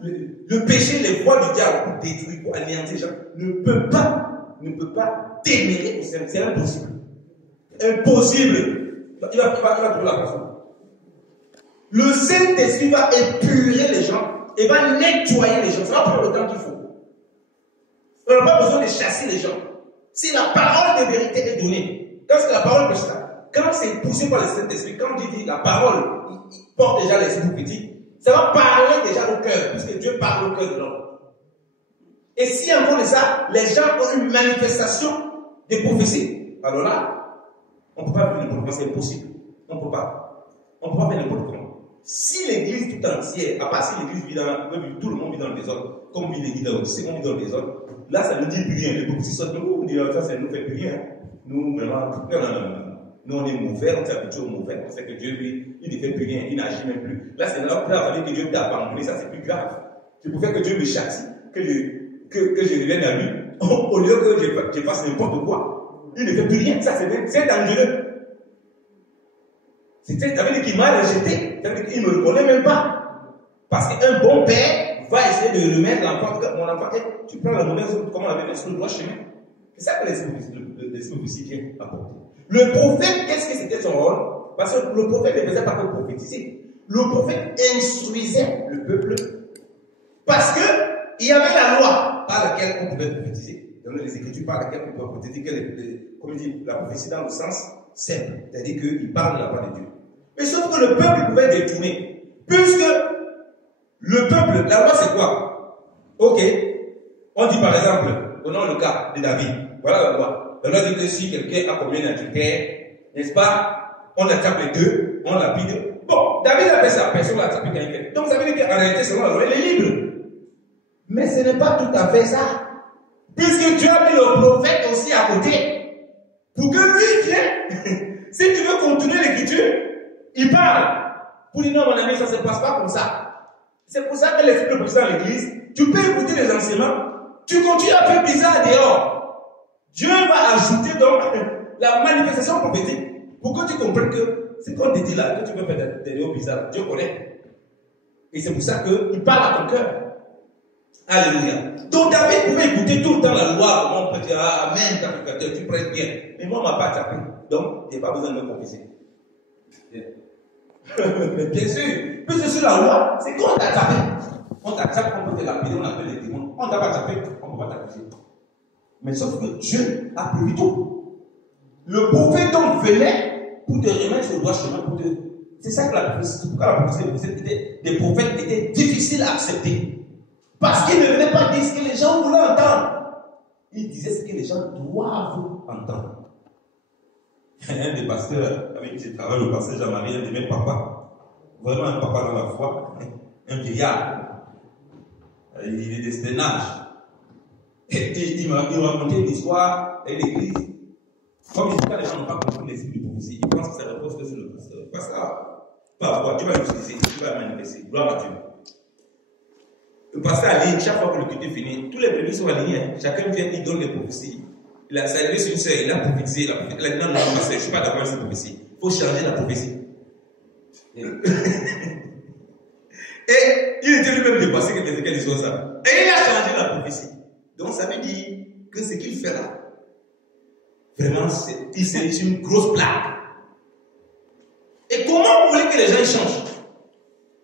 le péché, les voies du diable pour détruire, pour anéantir les gens, ne peut pas démêler au sein. C'est impossible. Impossible. Il va trouver la personne. Le Saint-Esprit va épurer les gens et va nettoyer les gens. Ça va prendre le temps qu'il faut. On n'a pas besoin de chasser les gens. Si la parole de vérité est donnée, quand c'est la parole de ça, quand c'est poussé par le Saint-Esprit, quand Dieu dit la parole, il porte déjà l'esprit prophétique, ça va parler déjà au cœur, puisque Dieu parle au cœur de l'homme. Et si en fond de ça, les gens ont une manifestation des prophéties, alors là, on ne peut pas faire n'importe quoi, c'est impossible. On ne peut pas. On ne peut pas faire n'importe comment. Si l'église tout entière, à part si l'église vit tout le monde vit dans le désordre, comme vit l'église dans si on vit dans le désordre, là ça ne dit plus rien. Les prophéties sortent de nous, on dit ça, ça ne nous fait plus rien. Nous, vraiment, non. Nous, on est mauvais, on s'est habitué au mauvais, on sait que Dieu, lui, il ne fait plus rien, il n'agit même plus. Là, c'est là où que Dieu t'a abandonné, ça c'est plus grave. Je préfère que Dieu me châtie, que je revienne à lui, au lieu que je fasse n'importe quoi. Il ne fait plus rien, ça c'est dangereux. Ça veut dire qu'il m'a rejeté, ça veut dire qu'il ne me reconnaît même pas. Parce qu'un bon père va essayer de remettre l'enfant, mon enfant, tu prends la mauvaise route, comment on avait fait sur le droit chemin. C'est ça que l'esprit aussi vient apporter. Le prophète, qu'est-ce que c'était son rôle? Parce que le prophète ne faisait pas que prophétiser. Le prophète instruisait le peuple. Parce que il y avait la loi par laquelle on pouvait prophétiser. Dans les Écritures par laquelle on pouvait prophétiser, comme il dit, la prophétie dans le sens simple. C'est-à-dire qu'il parle de la part de Dieu. Mais sauf que le peuple pouvait détourner. Puisque le peuple, la loi c'est quoi? Ok. On dit par exemple, prenons le cas de David. Voilà la loi. La loi dit que si quelqu'un a commis un adultère, n'est-ce pas, on attrape les deux, on lapide. Bon, David a fait ça, personne ne l'a attrapé quand il fait. Donc ça veut dire qu'en réalité, selon la loi, il est libre. Mais ce n'est pas tout à fait ça. Puisque Dieu a mis le prophète aussi à côté. Pour que lui vienne. Si tu veux continuer l'écriture, il parle. Pour dire non, mon ami, ça ne se passe pas comme ça. C'est pour ça que l'esprit de dans l'église, tu peux écouter les enseignements, tu continues à faire bizarre dehors. Dieu va ajouter donc la manifestation prophétique pour que tu comprennes que c'est qu'on te dit là, que tu veux faire des dehors bizarres. Dieu connaît. Et c'est pour ça qu'il parle à ton cœur. Alléluia. Donc David pouvait écouter tout le temps la loi. On peut dire, ah, amen, sacrificateur, tu prêches bien. Mais moi, on ne m'a pas tapé. Donc, il n'y a pas besoin de me confesser. Bien sûr. Puisque sur la loi, c'est qu'on t'a tapé. On t'a tapé, on peut te lapider, on appelle les démons. On t'a pas tapé, on ne peut pas t'accuser. Mais sauf que Dieu a prévu tout. Le prophète donc venait pour te remettre sur le droit chemin. C'est ça que la prophétie, pourquoi la prophétie des prophètes était difficile à accepter. Parce qu'il ne venait pas dire ce que les gens voulaient entendre. Il disait ce que les gens doivent entendre. Un des pasteurs avec qui je travaille, le pasteur Jean-Marie, un de mes papas, vraiment un papa dans la foi, un vieillard. Il est de cet âge. Et il m'a raconté une histoire à l'église. Comme quand les gens n'ont pas compris l'esprit de prophétie, ils pensent que ça repose que sur le pasteur. Parce que, par rapport, Dieu va l'utiliser, Dieu va manifester. Gloire à Dieu. Le pasteur aligne, chaque fois que le culte est fini, tous les prévenus sont alignés. Chacun vient, il donne les prophéties. Il a salué sur une sœur, il a prophétisé. Il a dit non, pasteur, je ne suis pas d'accord avec cette prophétie. Il faut changer la prophétie. Et il était lui-même dépassé que quelqu'un disait ça. Et il a changé la prophétie. Donc ça veut dire que ce qu'il fait là, vraiment, c'est une grosse blague. Et comment vous voulez que les gens changent?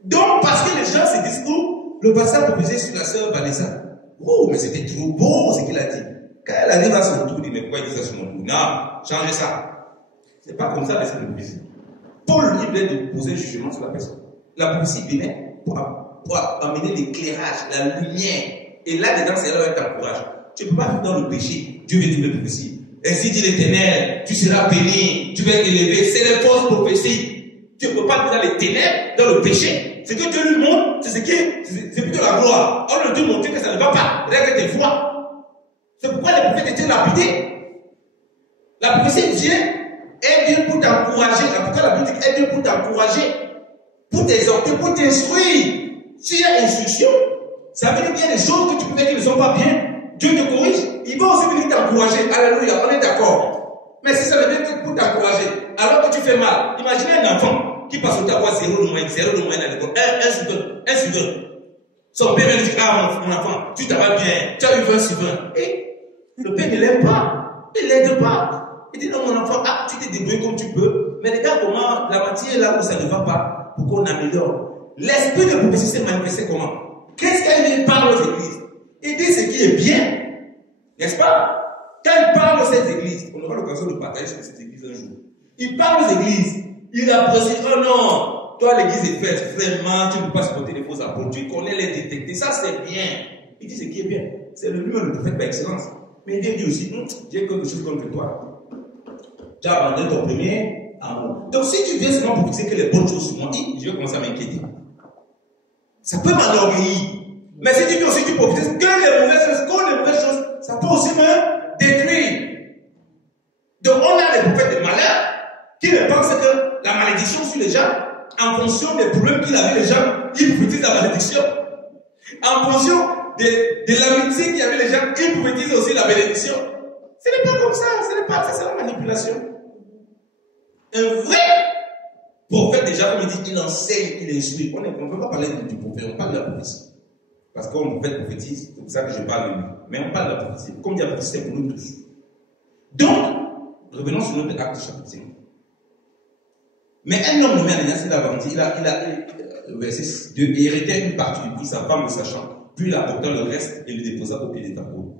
Donc, parce que les gens se disent, oh, le pasteur a proposé sur la sœur Vanessa. Oh, mais c'était trop beau ce qu'il a dit. Quand elle arrive à son tour, il dit, mais pourquoi il dit ça sur mon tour? Non, changez ça. C'est pas comme ça l'esprit de prophétie. Paul, il venait de poser un jugement sur la personne. La prophétie venait pour amener l'éclairage, la lumière. Et là-dedans, c'est là où elle t'encourage. Tu ne peux pas vivre dans le péché. Dieu veut te le prophétie. Ainsi dit l'Éternel, tu seras béni, tu vas être élevé. C'est les fausses prophéties. Tu ne peux pas vivre dans les ténèbres, dans le péché. Ce que Dieu lui montre, c'est plutôt la gloire. On ne te montrer que ça ne va pas. Règle tes voix. C'est pourquoi les prophètes étaient lapidés. La prophétie vient, elle vient pour t'encourager. La Bible dit qu'elle vient pour t'encourager, pour t'exhorter, pour t'instruire. S'il y a instruction, ça veut dire qu'il y a des choses que tu peux faire qui ne sont pas bien. Dieu te corrige. Il va aussi venir t'encourager. Alléluia, on est d'accord. Mais si ça veut dire que pour t'encourager, alors que tu fais mal, imaginez un enfant. qui passe au temps à avoir 0 de moyenne à l'école. 1 sur 20. Son père lui dit, ah mon enfant, tu t'avais bien, tu as eu 20 sur 20. Et le père ne l'aime pas, il ne l'aide pas. Il dit, non mon enfant, ah, tu t'es débrouillé comme tu peux, mais regarde comment la matière est là où ça ne va pas, pour qu'on améliore. L'esprit de prophétie s'est manifesté comment? Qu'est-ce qu'il parle aux églises? Il dit ce qui est bien, n'est-ce pas? Quand il parle aux cette églises, on aura l'occasion de partager sur cette église un jour. Il parle aux églises, il apprécie, oh non, toi, l'église est faite, vraiment, tu ne peux pas supporter les faux apôtres, tu connais les détecter, ça c'est bien. Il dit ce qui est bien, c'est lui-même le prophète par excellence. Mais il dit aussi, j'ai quelque chose contre toi. Tu as abandonné ton premier amour. Donc si tu viens seulement pour dire que les bonnes choses sur moi, je vais commencer à m'inquiéter. Ça peut m'enorgueillir. Mais si tu viens aussi, tu profites que les mauvaises choses, ça peut aussi me détruire. Donc on a des prophètes de malheur qui ne pensent que la malédiction sur les gens, en fonction des problèmes qu'il avait les gens, ils prophétisent la malédiction. En fonction de l'amitié qu'il y avait les gens, ils prophétisent aussi la bénédiction. Ce n'est pas comme ça, ce n'est pas ça, c'est la manipulation. Un vrai prophète, déjà, comme il dit, il enseigne, il instruit. On ne peut pas parler du prophète, on parle de la prophétie. Parce qu'on prophétise, c'est pour ça que je parle de lui. Mais on parle de la prophétie. Comme dit la prophétie, c'est pour nous tous. Donc, revenons sur notre acte chapitre 5. Mais un homme nommé Ananias, il a vendu, verset 2, et hérité une partie du prix, sa femme le sachant, puis il apporta le reste et le déposa au pied des apôtres.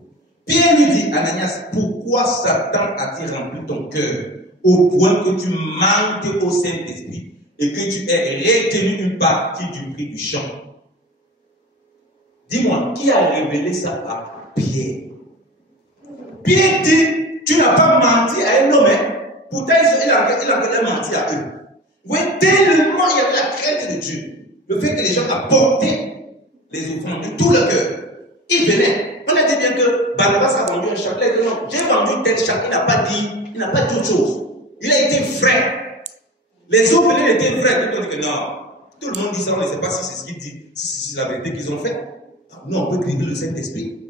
Pierre lui dit, Ananias, pourquoi Satan a-t-il rempli ton cœur au point que tu manques au Saint-Esprit et que tu aies retenu une partie du prix du champ? Dis-moi, qui a révélé ça à Pierre? Pierre dit, tu n'as pas menti à un homme, hein? Pourtant il a menti à eux. Oui, tellement il y avait la crainte de Dieu. Le fait que les gens apportaient les offrandes de tout le cœur. Ils venaient. On a dit bien que Barnabas a vendu un chapelet. Non, j'ai vendu tel chapelet. Il n'a pas dit autre chose. Il a été vrai. Les autres venaient, il était vrai. Tout le monde dit que non. Tout le monde dit ça, on ne sait pas si c'est ce qu'il dit, si c'est la vérité qu'ils ont fait. Nous, on peut griller le Saint-Esprit.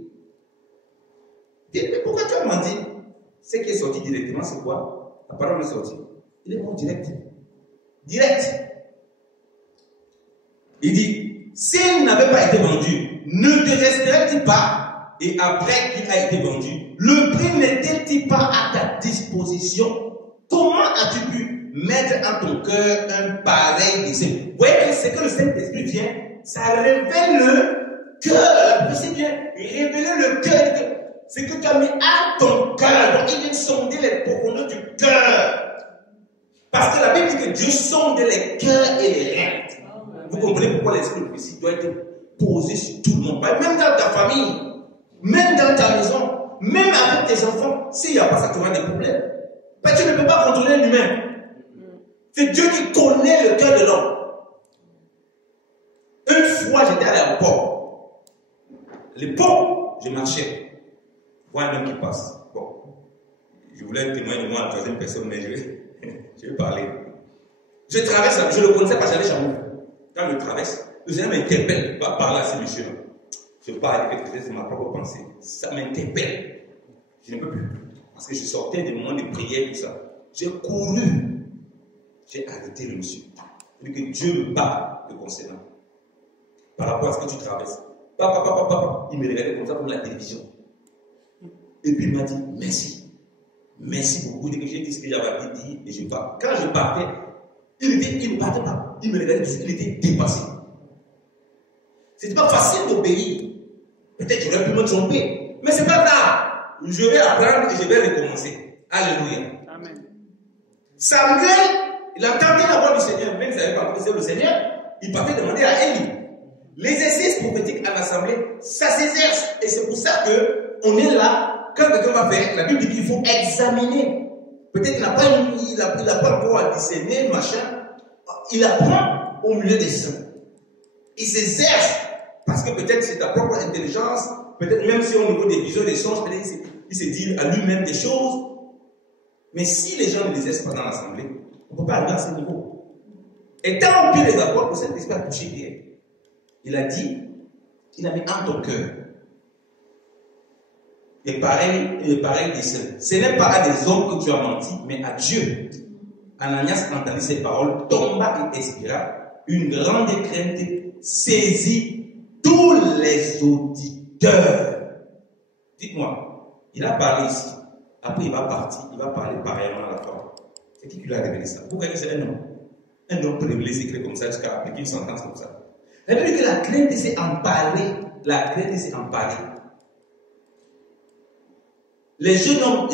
Mais pourquoi tu as menti? Ce qui est sorti directement, c'est quoi? La parole est sortie. Il est mort direct. Direct. Il dit, s'il n'avait pas été vendu, ne te resterait-il pas? Et après qu'il a été vendu, le prix n'était-il pas à ta disposition? Comment as-tu pu mettre en ton cœur un pareil désir? Vous voyez que c'est que le Saint-Esprit vient, ça révèle le cœur. La prophétie vient révéler le cœur. C'est que tu as mis à ton cœur. Donc il vient sonder les profondeurs du cœur. Parce que la Bible dit que Dieu sonde les cœurs et les reins. Vous comprenez pourquoi l'esprit de prophétie doit être posé sur tout le monde. Même dans ta famille, même dans ta maison, même avec tes enfants. S'il n'y a pas ça, tu auras des problèmes. Parce que tu ne peux pas contrôler l'humain. C'est Dieu qui connaît le cœur de l'homme. Une fois, j'étais à l'aéroport. L'époque, je marchais. Je vois un homme qui passe. Bon, je voulais témoigner de moi à la troisième personne, mais je vais parler. Je traverse, je ne le connaissais pas, j'allais jamais. Quand je traverse, le Seigneur m'interpelle. Va par là, c'est monsieur. Je parle avec quelque chose de ma propre pensée. Ça m'interpelle. Je ne peux plus. Parce que je sortais des moments de prière, tout ça. J'ai couru. J'ai arrêté le monsieur. Il dit que Dieu me parle de concernant. Par rapport à ce que tu traverses. Papa. Il me regardait comme ça pour la télévision. Et puis il m'a dit merci. Merci beaucoup. Dès que j'ai dit ce que j'avais dit, et je pars. Quand je partais, il ne partait pas. Il me regardait, il était dépassé. C'était pas facile d'obéir. Peut-être j'aurais pu me tromper. Mais c'est pas grave. Je vais apprendre et je vais recommencer. Alléluia. Amen. Samuel, il entendait la voix du Seigneur. Même s'il n'avait pas connaissé le Seigneur, il partait demander à Élie. L'exercice prophétique à l'assemblée, ça s'exerce. Et c'est pour ça qu'on est là. Quand quelqu'un va faire, la Bible dit qu'il faut examiner. Peut-être qu'il n'a pas encore à discerner, machin. Il apprend au milieu des saints. Il s'exerce. Parce que peut-être c'est ta propre intelligence. Peut-être même si au niveau des visions, des sens, peut-être il se dit à lui-même des choses. Mais si les gens ne les exercent pas dans l'assemblée, on ne peut pas arriver à ce niveau. Et tant pis les apôtres, le Saint-Esprit a touché Pierre. Il a dit, il a mis en ton cœur. Et pareil dit, ce n'est pas à des hommes que tu as menti, mais à Dieu. Ananias entendit ces paroles, tomba et expira. Une grande crainte saisit tous les auditeurs. Dites-moi, il a parlé ici. Après, il va partir, il va parler pareillement à la femme. C'est qui lui a révélé ça? Vous voyez que c'est un homme. Un homme peut révéler ses secrets comme ça jusqu'à appliquer une sentence comme ça. Elle veut dire que la crainte s'est emparée. La crainte s'est emparée. Les jeunes hommes,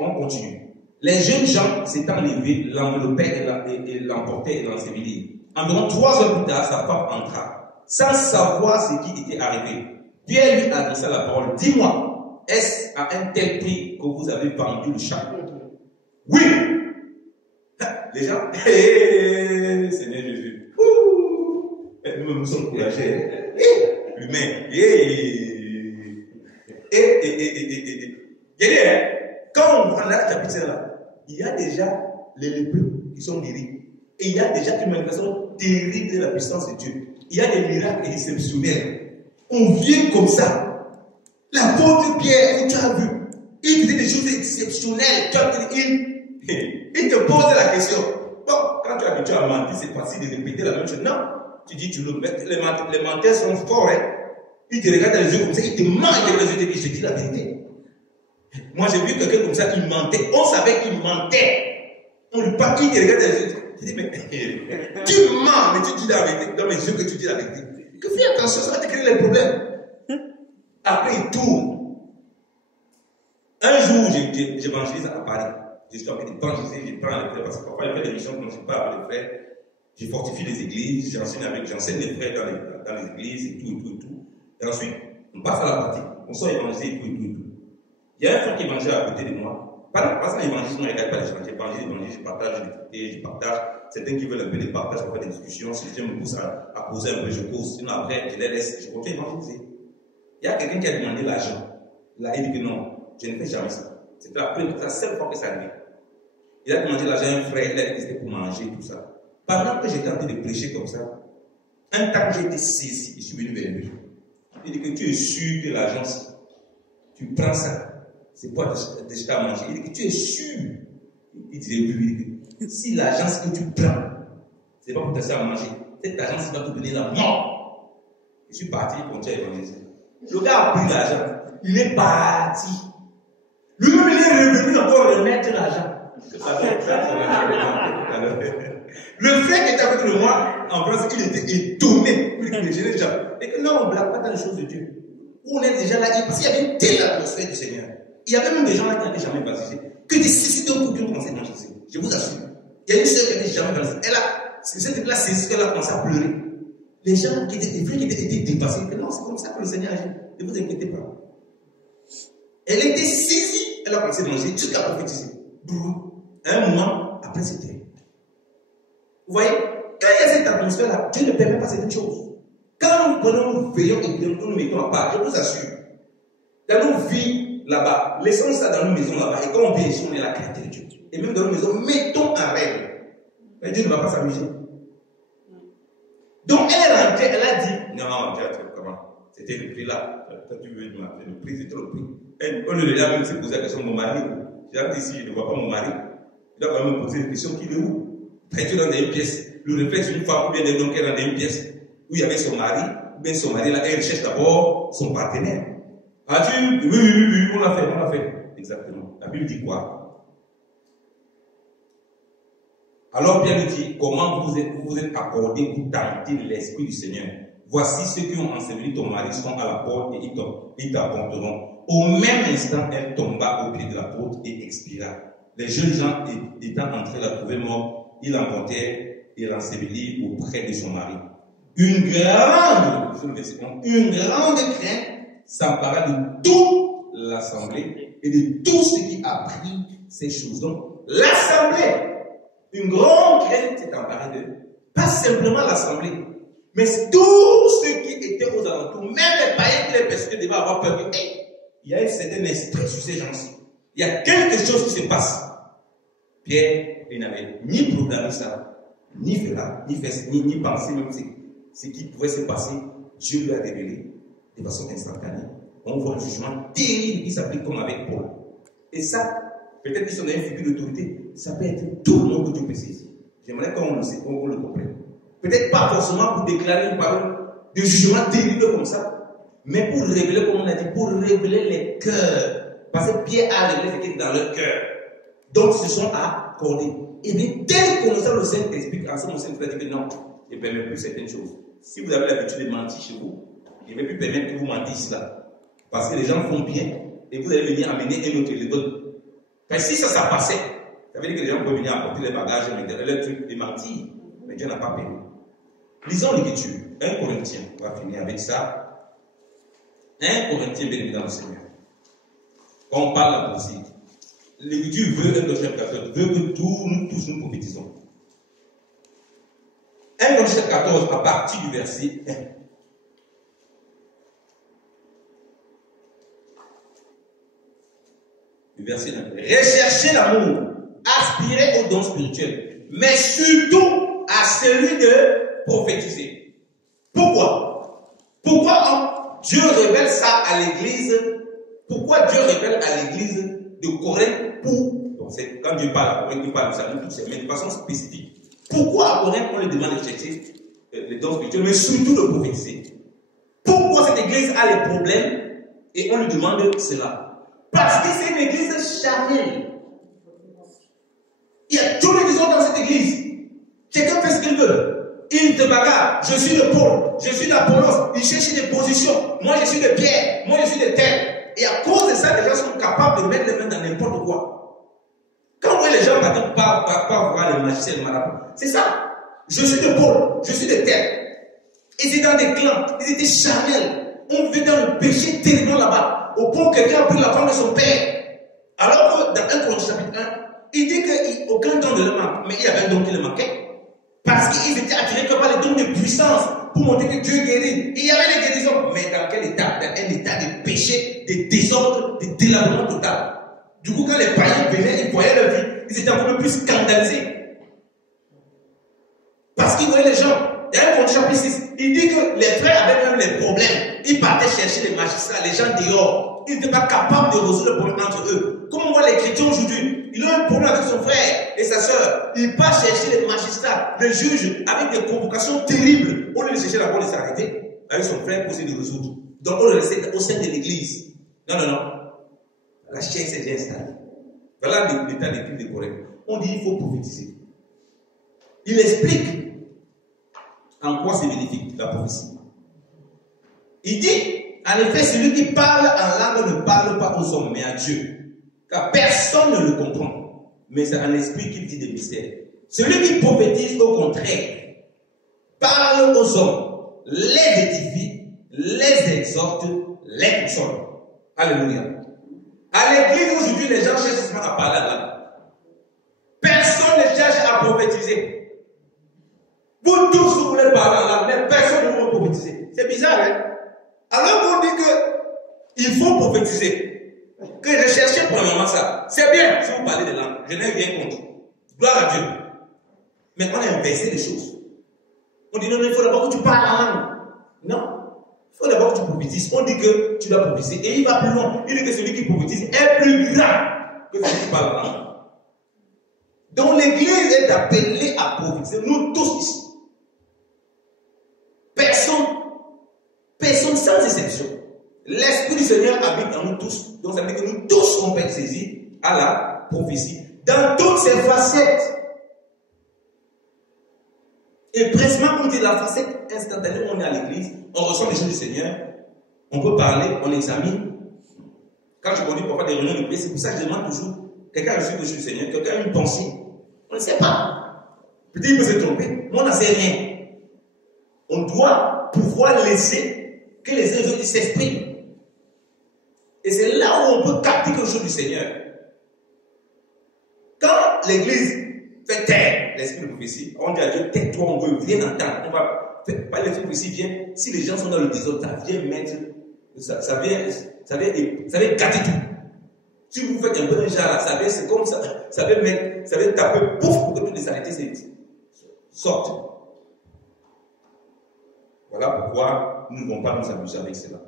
on continue. Les jeunes gens s'étant levés, l'enveloppaient et l'emportaient et l'ensevelillaient. Environ 3 heures plus tard, sa femme entra, sans savoir ce qui était arrivé. Pierre lui adressa la parole. Dis-moi, est-ce à un tel prix que vous avez vendu le champ? Oui. Les gens, Seigneur Jésus, nous nous sommes courageux. Humain. Quand on voit là, chapitre là, il y a déjà les lépreux qui sont guéris. Et il y a déjà une manifestation terrible de la puissance de Dieu. Il y a des miracles exceptionnels. On vient comme ça. L'apôtre Pierre, tu as vu, il faisait des choses exceptionnelles. Il te pose la question. Bon, quand tu es habitué à mentir, c'est facile de répéter la même chose. Non. Tu dis, tu le mets. Les menteurs sont forts. Hein. Ils te regardent dans les yeux comme ça, ils te mentent dans les yeux, je dis la vérité. Moi, j'ai vu quelqu'un comme ça, il mentait. On savait qu'il mentait. On lui parle, il te regarde dans les yeux. Je dis, mais tu mens, mais tu dis la vérité. Dans mes yeux que tu dis la vérité. Que fais attention, ça va te créer les problèmes. Après, il tourne. Un jour, j'évangélise à Paris. Je suis en train d'évangéliser, je prends les frères, parce que parfois, il y a des missions quand je parle avec les frères. Je fortifie les églises, j'enseigne les frères dans les églises et tout. Et ensuite, on passe à la pratique. On sort évangéliser et tout. Il y a un frère qui évangélise à côté de moi. Pas parce qu'il évangélise, non, il n'y a pas de gens. J'évangélise, je partage. Certains qui veulent un peu de partage, on fait des discussions. Si je me pousse à poser un peu, je pose. Sinon, après, je les laisse, je continue à évangéliser. Il y a quelqu'un qui a demandé l'argent. Là, il dit que non, je ne fais jamais ça. C'était la seule fois que ça arrivait. Il a demandé l'argent à un frère, il a dit que c'était pour manger, tout ça. Pendant que j'étais en train de prêcher comme ça, un temps j'ai été saisi, je suis venu vers lui. Il dit que tu es sûr que l'argent, tu prends ça, c'est pas de jeter à manger. Il dit que tu es sûr. Il disait oui, si l'argent que tu prends, c'est pas pour te faire à manger, cet argent va te donner la mort. Je suis parti pour te évangéliser. Le gars a pris l'argent, il est parti. Lui-même, il est revenu encore remettre l'argent. Le frère qui était avec moi en France, il était étonné. Et que non, on ne blague pas dans les choses de Dieu. Où on est déjà là, parce qu'il y avait une telle atmosphère du Seigneur. Il y avait même des gens là qui n'avaient jamais baptisé. Que des céciteurs pour Dieu commençaient à Jésus. Je vous assure. Il y a une sœur qui n'avait jamais baptisé. Elle a, cette là, c'est qu'elle a commencé à pleurer. Les gens qui étaient, les frères qui étaient dépassés, que non, c'est comme ça que le Seigneur agit. Ne vous inquiétez pas. Elle était saisie, elle a commencé à manger jusqu'à prophétiser. À un moment, après c'était. Vous voyez, quand il y a cette atmosphère-là, Dieu ne permet pas certaines choses. Quand nous prenons, nous veillons et nous mettons à part, je vous assure, dans nos vies là-bas, laissons ça dans nos maisons là-bas, et quand on vit ici, on est la créature de Dieu. Et même dans nos maisons, mettons en règle. Mais Dieu ne va pas s'amuser. Donc elle est rentrée, elle a dit, non, comment? C'était le prix là. Toi, tu veux m'appeler le prix, c'était le prix. On ne l'a même posé la question de mon mari. J'ai dit, si je ne vois pas mon mari, il doit quand même me poser une question qui est où? Tu es dans une pièce. Le réflexe d'une femme ou bien d'un homme qui est dans une pièce où il y avait son mari, ou bien son mari là, elle cherche d'abord son partenaire. Ah, oui, on l'a fait. Exactement. La Bible dit quoi? Alors Pierre lui dit, comment vous êtes accordé pour tenter l'esprit du Seigneur? Voici ceux qui ont enseveli ton mari sont à la porte et ils t'apporteront. Au même instant, elle tomba au pied de l'apôtre et expira. Les jeunes gens étant entrés la trouver morte, ils l'emportèrent et l'ensevelirent auprès de son mari. Une grande crainte s'empara de toute l'assemblée et de tous ceux qui apprirent ces choses. Donc, l'assemblée, une grande crainte s'est emparée d'eux. Pas simplement l'assemblée, mais tous ceux qui étaient aux alentours, même les païens et les personnes devaient avoir peur que, il y a un certain esprit sur ces gens-ci. Il y a quelque chose qui se passe. Pierre, il n'avait ni programmé ça, ni fait là, ni pensé même ce qui pouvait se passer. Dieu lui a révélé de façon instantanée. On voit un jugement terrible qui s'applique comme avec Paul. Et ça, Peut-être qu'ils sont dans une figure d'autorité. Ça peut être tout le monde que Dieu peut saisir. J'aimerais qu'on le comprenne. Peut-être pas forcément pour déclarer une parole de jugement terrible comme ça, mais pour révéler, comme on a dit, pour révéler les cœurs. Parce que Pierre a révélé ce qui est dans leur cœur. Donc, ils se sont accordés. Et bien, tel qu'on le Saint-Esprit, en ce moment, Saint-Esprit dit que non, je ne permets plus certaines choses. Si vous avez l'habitude de mentir chez vous, je ne vais plus permettre que vous mentiez cela. Parce que les gens font bien, et vous allez venir amener un autre les autres. Si ça passait, ça veut dire que les gens peuvent venir apporter les bagages, les trucs et mentir. Mais Dieu n'a pas permis. Lisons l'Écriture. 1 Corinthiens. On va finir avec ça. 1 Corinthiens, bien évidemment, Seigneur. Quand on parle de la prophétie, l'Écriture veut, 1 Corinthiens 14, veut que nous tous nous prophétisons. 1 Corinthiens 14, à partir du verset 1. Le verset 1. Recherchez l'amour, aspirez aux dons spirituels, mais surtout à celui de prophétiser. Pourquoi? Pourquoi Dieu révèle ça à l'église? Pourquoi Dieu révèle à l'église de Corinthe pour, quand Dieu parle à Corinthe, il parle de ça, mais de façon spécifique. Pourquoi à Corinthe on lui demande de chercher les dons spirituels, mais surtout de prophétiser? Pourquoi cette église a les problèmes et on lui demande cela? Parce que c'est une église charnelle. Il y a tous les désordres dans cette église. Chacun fait ce qu'il veut. Il te bagarre. Je suis de Paul. Je suis d'Apollos. Il cherche des positions. Moi, je suis de Pierre. Moi, je suis de tel. Et à cause de ça, les gens sont capables de mettre les mains dans n'importe quoi. Quand vous voyez les gens n'attendent pas voir les magiciens, les marabouts, c'est ça. Je suis de Paul. Je suis de tel. Ils étaient dans des clans. Ils étaient charnels. On vivait dans le péché terrible là-bas. Au point que quelqu'un a pris la femme de son père. Alors que dans 1 Corinthiens chapitre 1, il dit qu'aucun don ne leur manque. Mais il y avait un don qui leur manquait. Parce qu'ils étaient attirés que par les dons de puissance pour montrer que Dieu guérit. Et il y avait les guérisons. Mais dans quel état? Dans un état de péché, de désordre, de délabrement total. Du coup, quand les païens venaient, ils voyaient leur vie, ils étaient encore plus scandalisés. Parce qu'ils voyaient les gens. Dans 1 Corinthiens chapitre 6, il dit que les frères avaient même les problèmes. Ils partaient chercher les magistrats, les gens dehors. Ils n'étaient pas capables de résoudre le problème entre eux. Comme on voit les chrétiens aujourd'hui, ils ont un problème avec son frère et sa soeur. Ils partent chercher les magistrats, les juges, avec des convocations terribles. On les chercher d'abord de s'arrêter avec son frère pour essayer de résoudre. Donc on le laissait au sein de l'église. Non. La chaîne s'est déjà installée. Voilà l'état des Corinthiens. On dit qu'il faut prophétiser. Il explique en quoi c'est bénéfique, la prophétie. Il dit, en effet, celui qui parle en langue ne parle pas aux hommes, mais à Dieu. Car personne ne le comprend. Mais c'est en esprit qu'il dit des mystères. Celui qui prophétise, au contraire, parle aux hommes, les édifie, les exhorte, les console. Alléluia. À l'église aujourd'hui, les gens cherchent seulement à parler en langue. Personne ne cherche à prophétiser. Vous tous, vous voulez parler en langue, mais personne ne veut prophétiser. C'est bizarre, hein? Alors qu'on dit qu'il faut prophétiser. Que je cherchais pour le moment ça. C'est bien si vous parlez de langue. Je n'ai rien contre. Gloire à Dieu. Mais on a inversé les choses. On dit non, il faut d'abord que tu parles en langue. Non. Il faut d'abord que tu prophétises. On dit que tu dois prophétiser. Et il va plus loin. Il dit que celui qui prophétise est plus grand que celui qui parle en langue. Donc l'église est appelée à prophétiser. Nous tous ici. Personne sans exception. L'Esprit du Seigneur habite en nous tous. Donc ça veut dire que nous tous on peut être saisis à la prophétie. Dans toutes ses facettes. Et précisément, on dit la facette instantanée, on est à l'église, on reçoit les choses du Seigneur, on peut parler, on examine. Quand je conduis pour faire des réunions de prière, c'est pour ça que je demande toujours, quelqu'un a reçu les choses du Seigneur, quelqu'un a une pensée. On ne sait pas. Peut-être il peut se tromper, mais on n'en sait rien. On doit pouvoir laisser que les autres s'expriment. Et c'est là où on peut capter quelque chose du Seigneur. Quand l'église fait taire l'esprit de prophétie, on dit à Dieu, tais-toi, on veut, viens entendre. On va pas l'esprit de prophétie, vient. Si les gens sont dans le désordre, ça vient mettre, ça vient gâter tout. Si vous faites un peu un genre là, ça vient, c'est comme ça, ça vient taper, pouf, pour que toutes les saletés sortent. Voilà pourquoi nous ne devons pas nous amuser avec cela.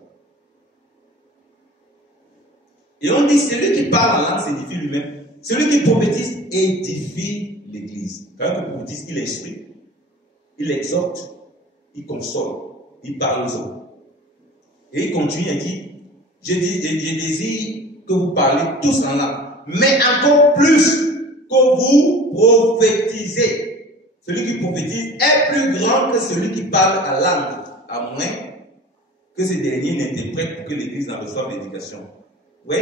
Et on dit, celui qui parle en langue s'édifie lui-même. Celui qui prophétise édifie l'église. Quand il prophétise, il instruit, il exhorte, il console, il parle aux hommes. Et il continue et dit, je désire que vous parlez tous en langue, mais encore plus que vous prophétisez. Celui qui prophétise est plus grand que celui qui parle en langue, à moins que ce dernier n'interprète pour que l'église en reçoive l'éducation. Oui.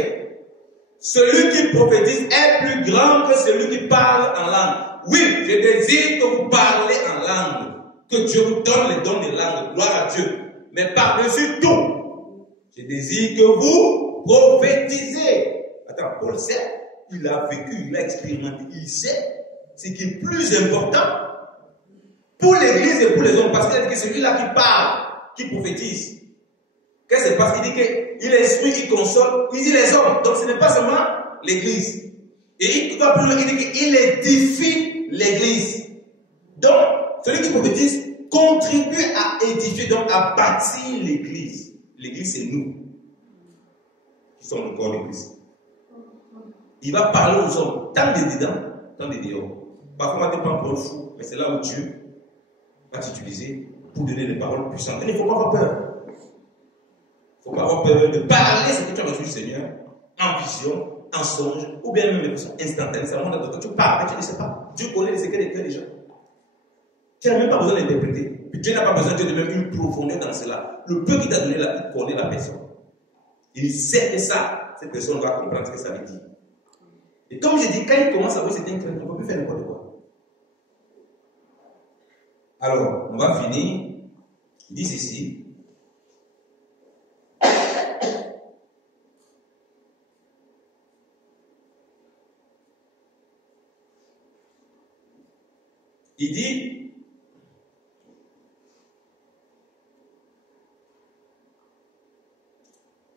Celui qui prophétise est plus grand que celui qui parle en langue. Oui, je désire que vous parlez en langue, que Dieu vous donne les dons de langue, gloire à Dieu. Mais par-dessus tout, je désire que vous prophétisez. Attends, Paul sait, il a vécu, il a expérimenté, il sait ce qui est plus important pour l'église et pour les hommes, parce qu'il a dit que celui-là qui parle, qui prophétise, qu'est-ce qui se passe? Il dit qu'il instruit, il console, il dit les hommes. Donc ce n'est pas seulement l'église. Et il va plus loin, il dit qu'il édifie l'église. Donc, celui qui prophétise contribue à édifier, donc à bâtir l'église. L'église, c'est nous qui sommes le corps de l'église. Il va parler aux hommes, tant de dedans, tant de dehors. Parfois, on va te prendre pour un fou, mais c'est là où Dieu va t'utiliser pour donner des paroles puissantes. Il ne faut pas avoir peur. Il ne faut pas avoir peur de parler ce que tu as reçu du Seigneur, en vision, en songe, ou bien même de façon instantanée. C'est un moment où tu parles, tu ne sais pas. Dieu connaît les secrets des cœurs des gens. Tu n'as même pas besoin d'interpréter. Dieu n'a pas besoin de te donner une profondeur dans cela. Le peu qu'il t'a donné là, il connaît la personne. Il sait que ça, cette personne va comprendre ce que ça veut dire. Et comme j'ai dit, quand il commence à voir cette incrédulité, on ne peut plus faire n'importe quoi. Alors, on va finir. Il dit ceci. Il dit,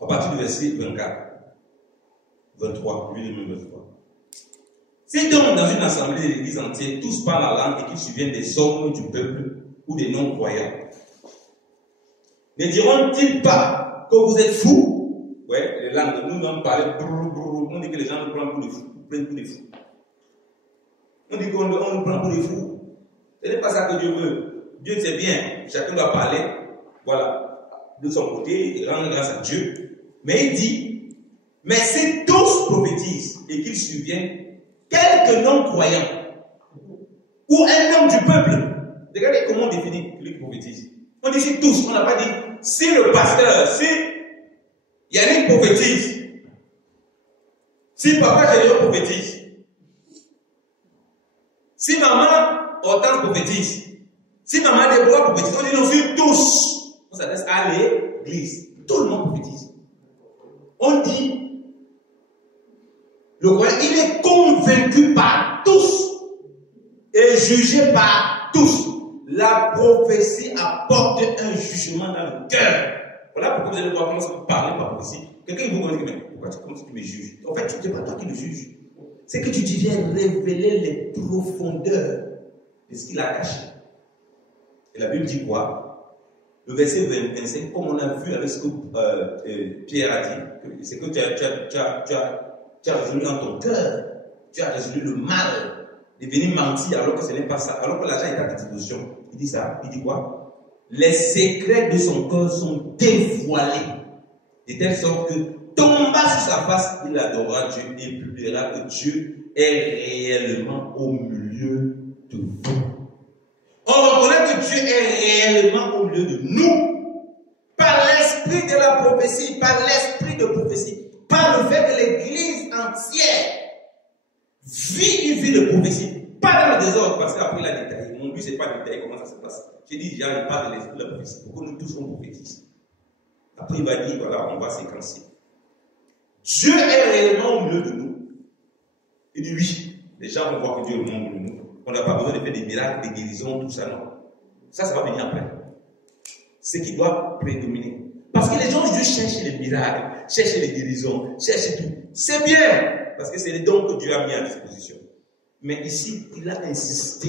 à partir du verset 24, 23, lui même 23. Si donc dans une assemblée de l'église entière, tous parlent la langue et qu'ils subviennent des hommes du peuple ou des non-croyants, ne diront-ils pas que vous êtes fous? Ouais, les langues, nous n'en parlons, on dit que les gens nous prennent pour des fous, prennent pour des fous. On dit qu'on nous prend pour des fous. Ce n'est pas ça que Dieu veut. Dieu sait bien, chacun doit parler, voilà, de son côté, rendre grâce à Dieu. Mais il dit, mais si tous prophétisent et qu'ils subviennent quelques non-croyants ou un homme du peuple, regardez comment on définit celui qui prophétise. On dit si tous, on n'a pas dit si le pasteur, si Yannick prophétise, si papa Général prophétise, si maman Hortense prophétise, si maman Déborah prophétise, on dit non, si tous, on s'adresse à l'église, tout le monde prophétise. On dit, le croyant, il est convaincu par tous et jugé par tous. La prophétie apporte un jugement dans le cœur. Voilà pourquoi vous allez voir comment ça peut parler par prophétie. Quelqu'un vous dit, mais pourquoi tu me juges? En fait, ce n'est pas toi qui me juges. C'est que tu viens révéler les profondeurs de ce qu'il a caché. Et la Bible dit quoi? Le verset 25, comme on a vu avec ce que Pierre a dit, c'est que tu as résolu dans ton cœur, tu as résolu le mal de venir mentir alors que ce n'est pas ça, alors que l'argent est à disposition. Il dit ça, il dit quoi? Les secrets de son cœur sont dévoilés, de telle sorte que tombant sur sa face, il adorera Dieu et publiera que Dieu est réellement au milieu de vous. On reconnaît que Dieu est réellement au milieu de nous par l'esprit de la prophétie, par l'esprit de prophétie, par le fait que l'église entière vit une vie de prophétie, pas dans le désordre, parce qu'après il a détaillé. Mon but, c'est pas de détailler comment ça se passe. J'ai dit déjà, il parle de l'esprit de la prophétie, pour que nous tous on prophétise. Après, il va dire, voilà, on va séquencer. Dieu est réellement au milieu de nous. Il dit oui, les gens vont voir que Dieu est au milieu de nous. On n'a pas besoin de faire des miracles, des guérisons, tout ça, non. Ça va venir après. Ce qui doit prédominer. Parce que les gens de Dieu cherchent les miracles, cherchent les guérisons, cherchent tout. C'est bien, parce que c'est les dons que Dieu a mis à disposition. Mais ici, il a insisté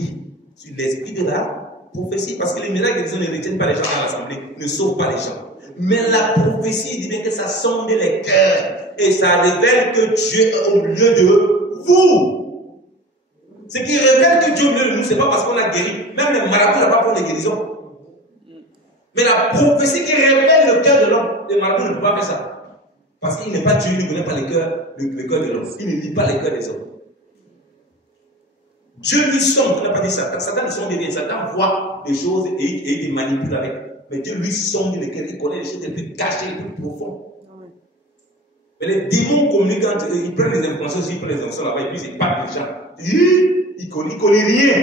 sur l'esprit de la prophétie, parce que les miracles et les guérisons ne retiennent pas les gens dans l'assemblée, ne sauvent pas les gens. Mais la prophétie dit bien que ça sonde les cœurs et ça révèle que Dieu est au milieu de vous. Ce qui révèle que Dieu veut de nous, ce n'est pas parce qu'on a guéri. Même les marabouts n'ont pas pour les guérisons. Mais la prophétie qui révèle le cœur de l'homme, les marabouts ne peuvent pas faire ça. Parce qu'il n'est pas Dieu, il ne connaît pas le cœur de l'homme. Il ne lit pas les cœurs des hommes. Dieu lui sonde, on n'a pas dit Satan. Satan ne sonde rien. Satan voit des choses et il les manipule avec. Mais Dieu lui sonde les cœurs, il connaît les choses les plus cachées, les plus profondes. Mais les démons communiquent quand ils prennent les informations, ils prennent les informations là-bas, et puis ils parlent les gens. Ils ne connaissent rien.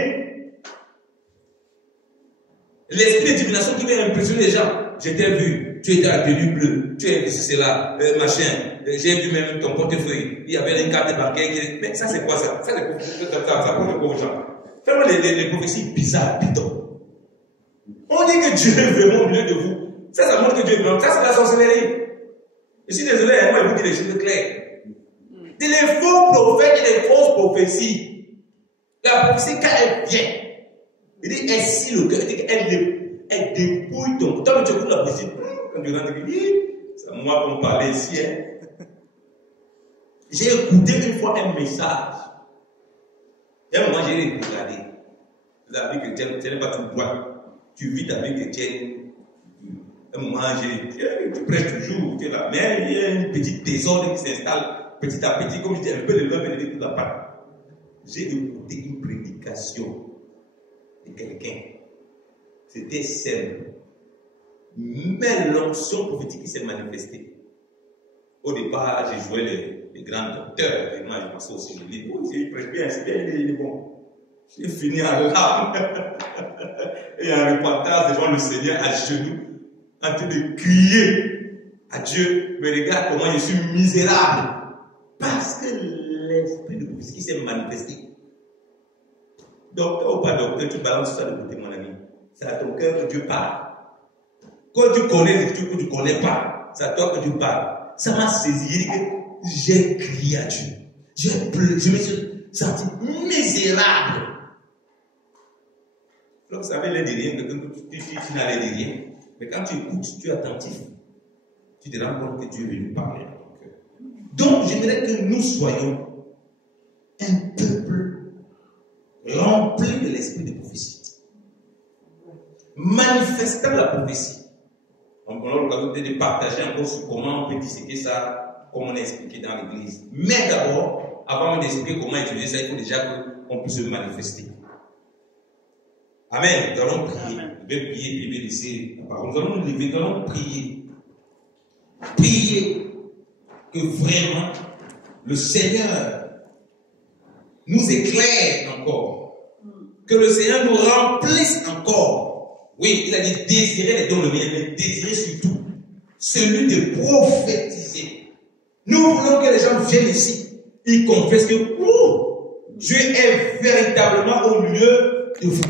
L'esprit de divination qui veut impressionner les gens. Je t'ai vu, tu étais à tenue bleue, tu es cela, machin. J'ai vu même ton portefeuille. Il y avait une carte bancaire. Mais ça, c'est quoi ça? Ça pour les pauvres gens. Fais-moi les prophéties bizarres, bidons. On dit que Dieu est vraiment au milieu de vous. Ça montre que Dieu est vraiment. Ça, c'est la sorcellerie. Je suis désolé, moi, je vous dis les choses claires. C'est les faux prophètes et les fausses prophéties. La prophétie, quand elle vient, il dit, elle scie le cœur, elle dépouille ton. Toi, tu écoutes la prophétie, quand tu rentres, tu dis, c'est moi qu'on parlait ici. Hein. J'ai écouté une fois un message. Et à un moment, j'ai regardé. La vie chrétienne, ce n'est pas tout droit. Tu vis ta vie chrétienne. À un moment, tu prêches toujours, tu es là. Mais il y a une petite désordre qui s'installe petit à petit, comme je dis, un peu de l'homme et de tout à part. J'ai écouté une prédication de quelqu'un. C'était simple. Mais l'onction prophétique qui s'est manifestée. Au départ, j'ai joué les grands docteurs. Et moi, je pensais aussi, je dis, oui, c'est prêche bien, c'est bien, il est bon. J'ai fini en larmes. Et en repentant devant le Seigneur à genoux, en train de crier à Dieu. Mais regarde comment je suis misérable. Parce que l'esprit de prophétie qui s'est manifesté. Docteur ou pas docteur, tu balances ça de côté, mon ami. C'est à ton cœur que Dieu parle. Quand tu connais les trucs que tu ne connais pas, c'est à toi que Dieu parle. Ça m'a saisi. J'ai crié à Dieu. J'ai pleuré. Je me suis senti misérable. Donc, vous savez, l'air de rien, tu n'as l'air de rien. Mais quand tu écoutes, tu es attentif. Tu te rends compte que Dieu veut nous parler. Donc, j'aimerais que nous soyons un peuple rempli de l'esprit de prophétie. Manifestant la prophétie. On a l'occasion de partager encore sur comment on peut disséquer ça, comme on a expliqué dans l'église. Mais d'abord, avant d'expliquer comment utiliser ça, il faut déjà qu'on puisse se manifester. Amen. Nous allons prier. Je vais prier et je vais laisser la parole. Nous allons nous lever, nous allons prier. Prier que vraiment le Seigneur nous éclaire encore. Que le Seigneur nous remplisse encore. Oui, il a dit désirer les dons de miel, mais désirer surtout celui de prophétiser. Nous voulons que les gens viennent ici. Ils confessent que Dieu est véritablement au milieu de vous.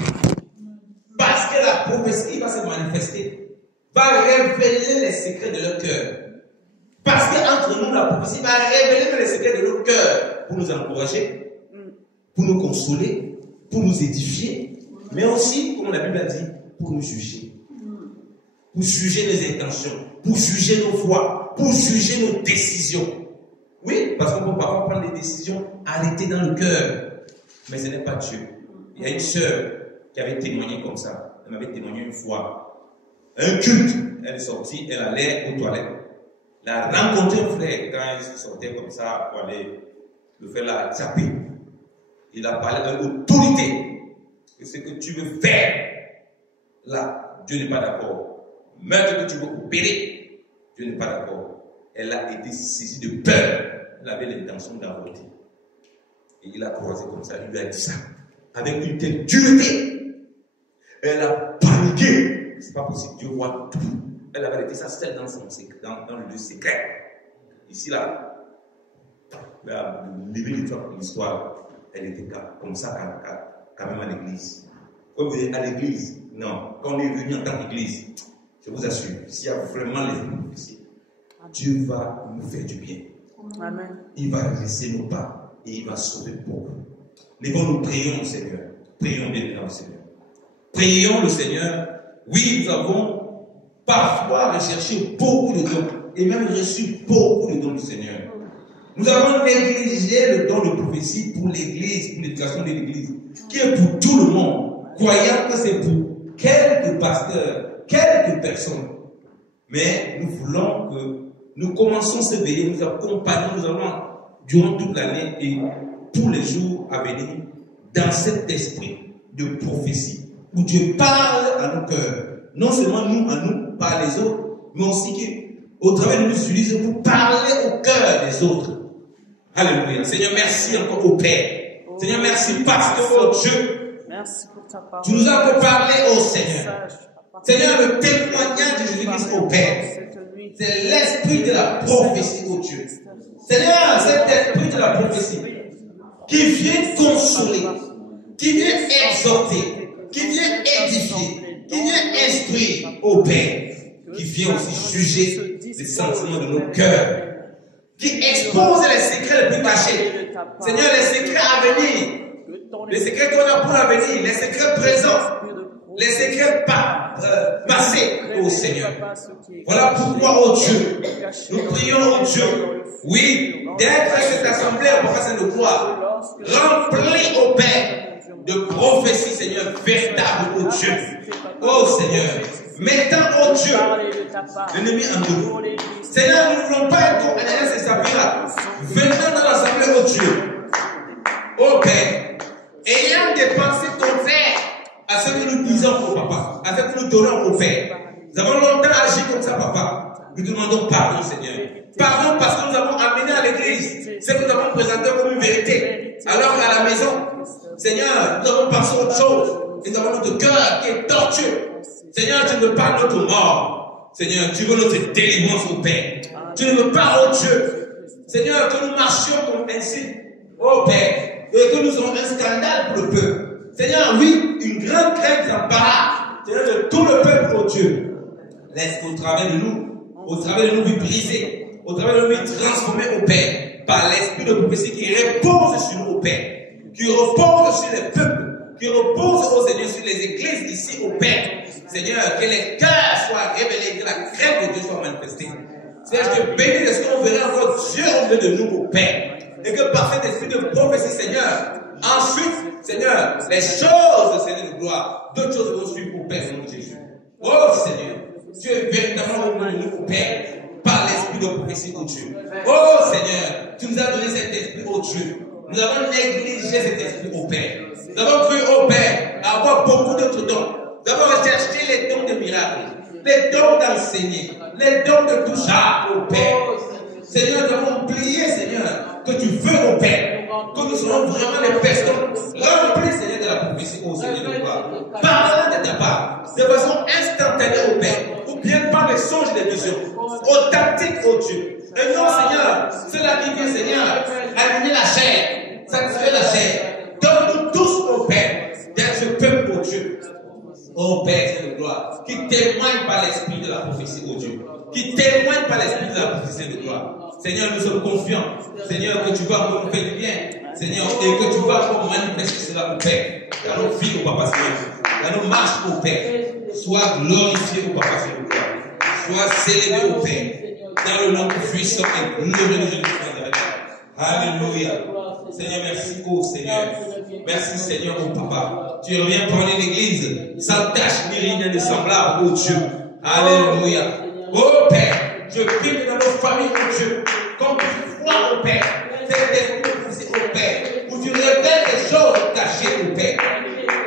Parce que la prophétie qui va se manifester va révéler les secrets de leur cœur. Parce qu'entre nous, la prophétie va révéler les secrets de leur cœur pour nous encourager, pour nous consoler, pour nous édifier, mais aussi, comme la Bible a dit, pour nous juger. Pour juger les intentions, pour juger nos voies, pour juger nos décisions. Oui, parce qu'on peut parfois prendre des décisions arrêtées dans le cœur. Mais ce n'est pas Dieu. Il y a une sœur qui avait témoigné comme ça. Elle m'avait témoigné une fois. Un culte. Elle est sortie, elle allait aux toilettes. Elle a rencontré un frère quand il sortait comme ça pour aller le faire la taper. Il a parlé avec autorité. Et ce que tu veux faire, là, Dieu n'est pas d'accord. Même que tu veux opérer, Dieu n'est pas d'accord. Elle a été saisie de peur. Elle avait l'intention d'avorter. Et il a croisé comme ça, il lui a dit ça. Avec une telle dureté. Elle a paniqué. C'est pas possible, Dieu voit tout. Elle avait été ça seule dans le lieu secret. Ici, là, l'histoire, elle était comme ça, quand même à l'église. Quand vous êtes à l'église, non. Quand on est venu en tant qu'église, je vous assure, s'il y a vraiment les prophéties, Dieu va nous faire du bien. Amen. Il va laisser nos pas et il va sauver le pauvre. Lèvons-nous, prions le Seigneur. Prions bien le Seigneur. Prions le Seigneur. Oui, nous avons parfois recherché beaucoup de dons et même reçu beaucoup de dons du Seigneur. Nous avons négligé le don de prophétie pour l'église, pour l'éducation de l'église, qui est pour tout le monde, croyant que c'est pour quelques pasteurs, quelques personnes. Mais nous voulons que nous commençons ce veillée, nous accompagnons, nous allons durant toute l'année et tous les jours à venir dans cet esprit de prophétie où Dieu parle à nos cœurs. Non seulement nous à nous, par les autres, mais aussi qu'au travers de nous utilise pour parler au cœur des autres. Alléluia. Seigneur, merci encore au Père. Seigneur, merci parce que, oh Dieu, merci pour ta parole. Tu nous as encore parlé au Seigneur. Seigneur, le témoignage de Jésus-Christ au Père, c'est l'esprit de la prophétie au Dieu. Seigneur, cet esprit de la prophétie qui vient consoler, qui vient exhorter, qui vient édifier, qui vient instruire au Père, qui vient aussi juger les sentiments de nos cœurs, qui expose les secrets les plus cachés. Seigneur, les secrets à venir, les secrets qu'on a pour l'avenir, les secrets présents, les secrets passés, ô Seigneur. Voilà pourquoi, ô Dieu, nous prions, ô Dieu, oui, d'être cette assemblée en professeur de gloire, remplie au Père de prophéties, Seigneur, véritables, ô Dieu. Ô Seigneur, mettant, ô Dieu, l'ennemi en nous. Seigneur, nous ne voulons pas être comme Ananias et Saphira, venant dans l'assemblée, ô Dieu, ô Père, ayant dépensé ton Père à ce que nous disons au Papa, à ce que nous donnons au Père. Nous avons longtemps agi comme ça, Papa. Nous demandons pardon, Seigneur. Pardon parce que nous avons amené à l'église ce que nous avons présenté comme une vérité. Alors qu'à la maison, Seigneur, nous avons pensé autre chose. Et nous avons notre cœur qui est tortueux. Seigneur, tu ne veux pas notre mort. Seigneur, tu veux notre délivrance au Père. Tu ne veux pas, oh Dieu, Seigneur, que nous marchions comme ainsi, oh Père, et que nous ayons un scandale pour le peuple. Seigneur, oui, une grande crainte d'embarras, Seigneur, de tout le peuple, oh Dieu. Laisse qu'au travers de nous vies brisées, au travers de nos vies transformées au Père, par l'esprit de prophétie qui repose sur nous au Père, qui repose sur les peuples, qui repose, oh Seigneur, sur les églises ici au Père. Seigneur, que les cœurs soient révélés, que la crainte de Dieu soit manifestée. Seigneur, je te bénis de ce qu'on verra encore Dieu au milieu de nous au Père. Et que par cet esprit de prophétie, Seigneur, ensuite, Seigneur, les choses, Seigneur de gloire, d'autres choses vont suivre au Père, au nom de Jésus. Oh Seigneur, tu es véritablement au milieu de nous au Père, par l'esprit de prophétie, oh Dieu. Oh Seigneur, tu nous as donné cet esprit, oh Dieu. Nous avons négligé cet esprit au Père. Nous avons cru au Père avoir beaucoup d'autres dons. Nous avons recherché les dons de miracles, les dons d'enseigner, les dons de toucher au Père. Seigneur, nous avons oublié, Seigneur, que tu veux au Père, que nous serons vraiment les personnes remplies, Seigneur, de la prophétie au Seigneur de gloire. Parlant de ta part, de façon instantanée au Père, ou bien par les songes et les visions, authentiques au Dieu. Et non, Seigneur, cela qui vient, Seigneur, aligner la chair, satisfaire la chair. Donne-nous tous au Père, d'être ce peuple au Dieu. Ô Père, Seigneur de gloire, qui témoigne par l'esprit de la prophétie au Dieu, qui témoigne par l'esprit de la prophétie de gloire. Seigneur, nous sommes confiants, Seigneur, que tu vas nous faire du bien, Seigneur, et que tu vas nous manifester cela au Père, dans nos vies au Papa Seigneur, dans nos marches au Père. Sois glorifié au Papa Seigneur, sois célébré au Père, dans le nom puissant et glorieux de Jésus-Christ. Alléluia. Seigneur, merci, oh Seigneur. Merci, Seigneur, oh Papa. Tu reviens prendre l'église sans tache ni rien de semblable, oh Dieu. Alléluia. Oh Père, je prie dans nos familles, oh Dieu, comme tu crois au Père, cet esprit de poussée au Père, où tu révèles des choses cachées au Père.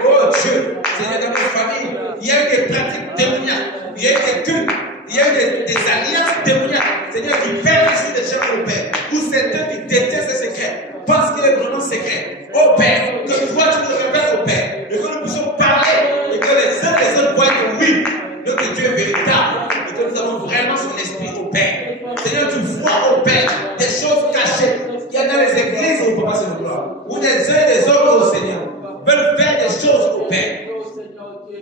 Oh Dieu, Seigneur, dans nos familles, il y a eu des pratiques démoniaques, il y a eu des cultes, il y a eu des alliances démoniaques, Seigneur, qui perdent des gens au Père, ou certains qui détestent ce secret, parce qu'il est vraiment secret. Oh Père, que toi tu nous révèles au Père, et que nous puissions parler, et que les uns les autres voient que oui, notre Dieu est véritable, et que nous avons vraiment son esprit au Père. Seigneur, tu vois au Père des choses cachées qu'il y a dans les églises au Papa Seigneur de gloire, où les uns et les autres, au Seigneur, veulent faire des choses au Père.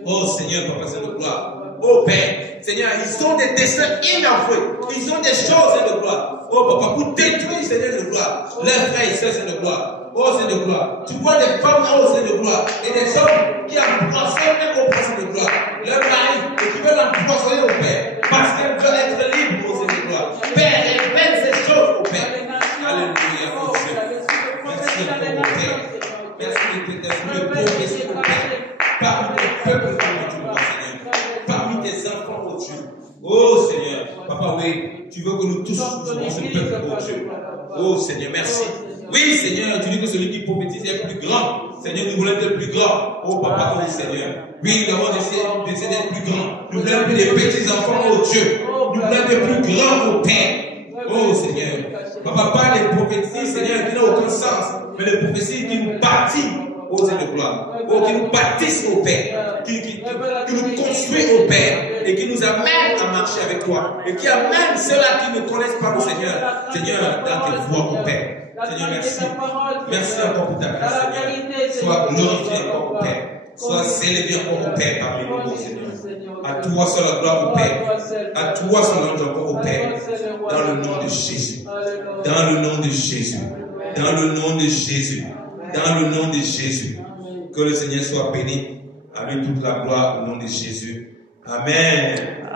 Oh Seigneur, Papa Seigneur de gloire. Oh Père, Seigneur, ils ont des desseins inavoués. Ils ont des choses, Seigneur de gloire. Oh Papa, pour détruire, Seigneur de gloire, leurs frères et sœurs, Seigneur de gloire. Oh Seigneur de gloire. Tu vois des femmes, oh Seigneur de gloire, et des hommes qui empoisonnent même au Seigneur de gloire leur mari, et qui veulent empoisonner au Père, parce qu'elles veulent être libres, oh Seigneur de gloire. Père, révèle ces choses au Père. Alléluia. louer. Tu veux que nous tous soyons ce peuple pour Dieu. Oh Seigneur, merci. Oui, Seigneur, tu dis que celui qui prophétise est plus grand. Seigneur, nous voulons être plus grands. Oh Papa, oh Seigneur. Oui, nous avons décidé d'être plus grands. Nous voulons plus des petits enfants, oh Dieu. Nous voulons être plus grands, oh Père. Oh Seigneur. Papa, pas les prophéties, Seigneur, qui n'ont aucun sens, mais les prophéties qui nous bâtissent, oh Seigneur de gloire. Oh, qui nous bâtissent, oh Père. Qui nous construisent, oh Père. Et qui nous amènent à marcher avec toi. Et qui amènent ceux-là qui ne connaissent pas le Seigneur. Seigneur, dans tes voies, oh Père. Seigneur, merci. Merci encore pour ta grâce, Seigneur. Sois glorifié encore, oh Père. Sois célébré encore, oh Père, parmi nous, oh Seigneur. À toi seul la gloire, oh Père. À toi seul l'honneur encore, oh Père. Dans le nom de Jésus. Dans le nom de Jésus. Dans le nom de Jésus. Dans le nom de Jésus. Que le Seigneur soit béni. À lui toute la gloire au nom de Jésus. Amen.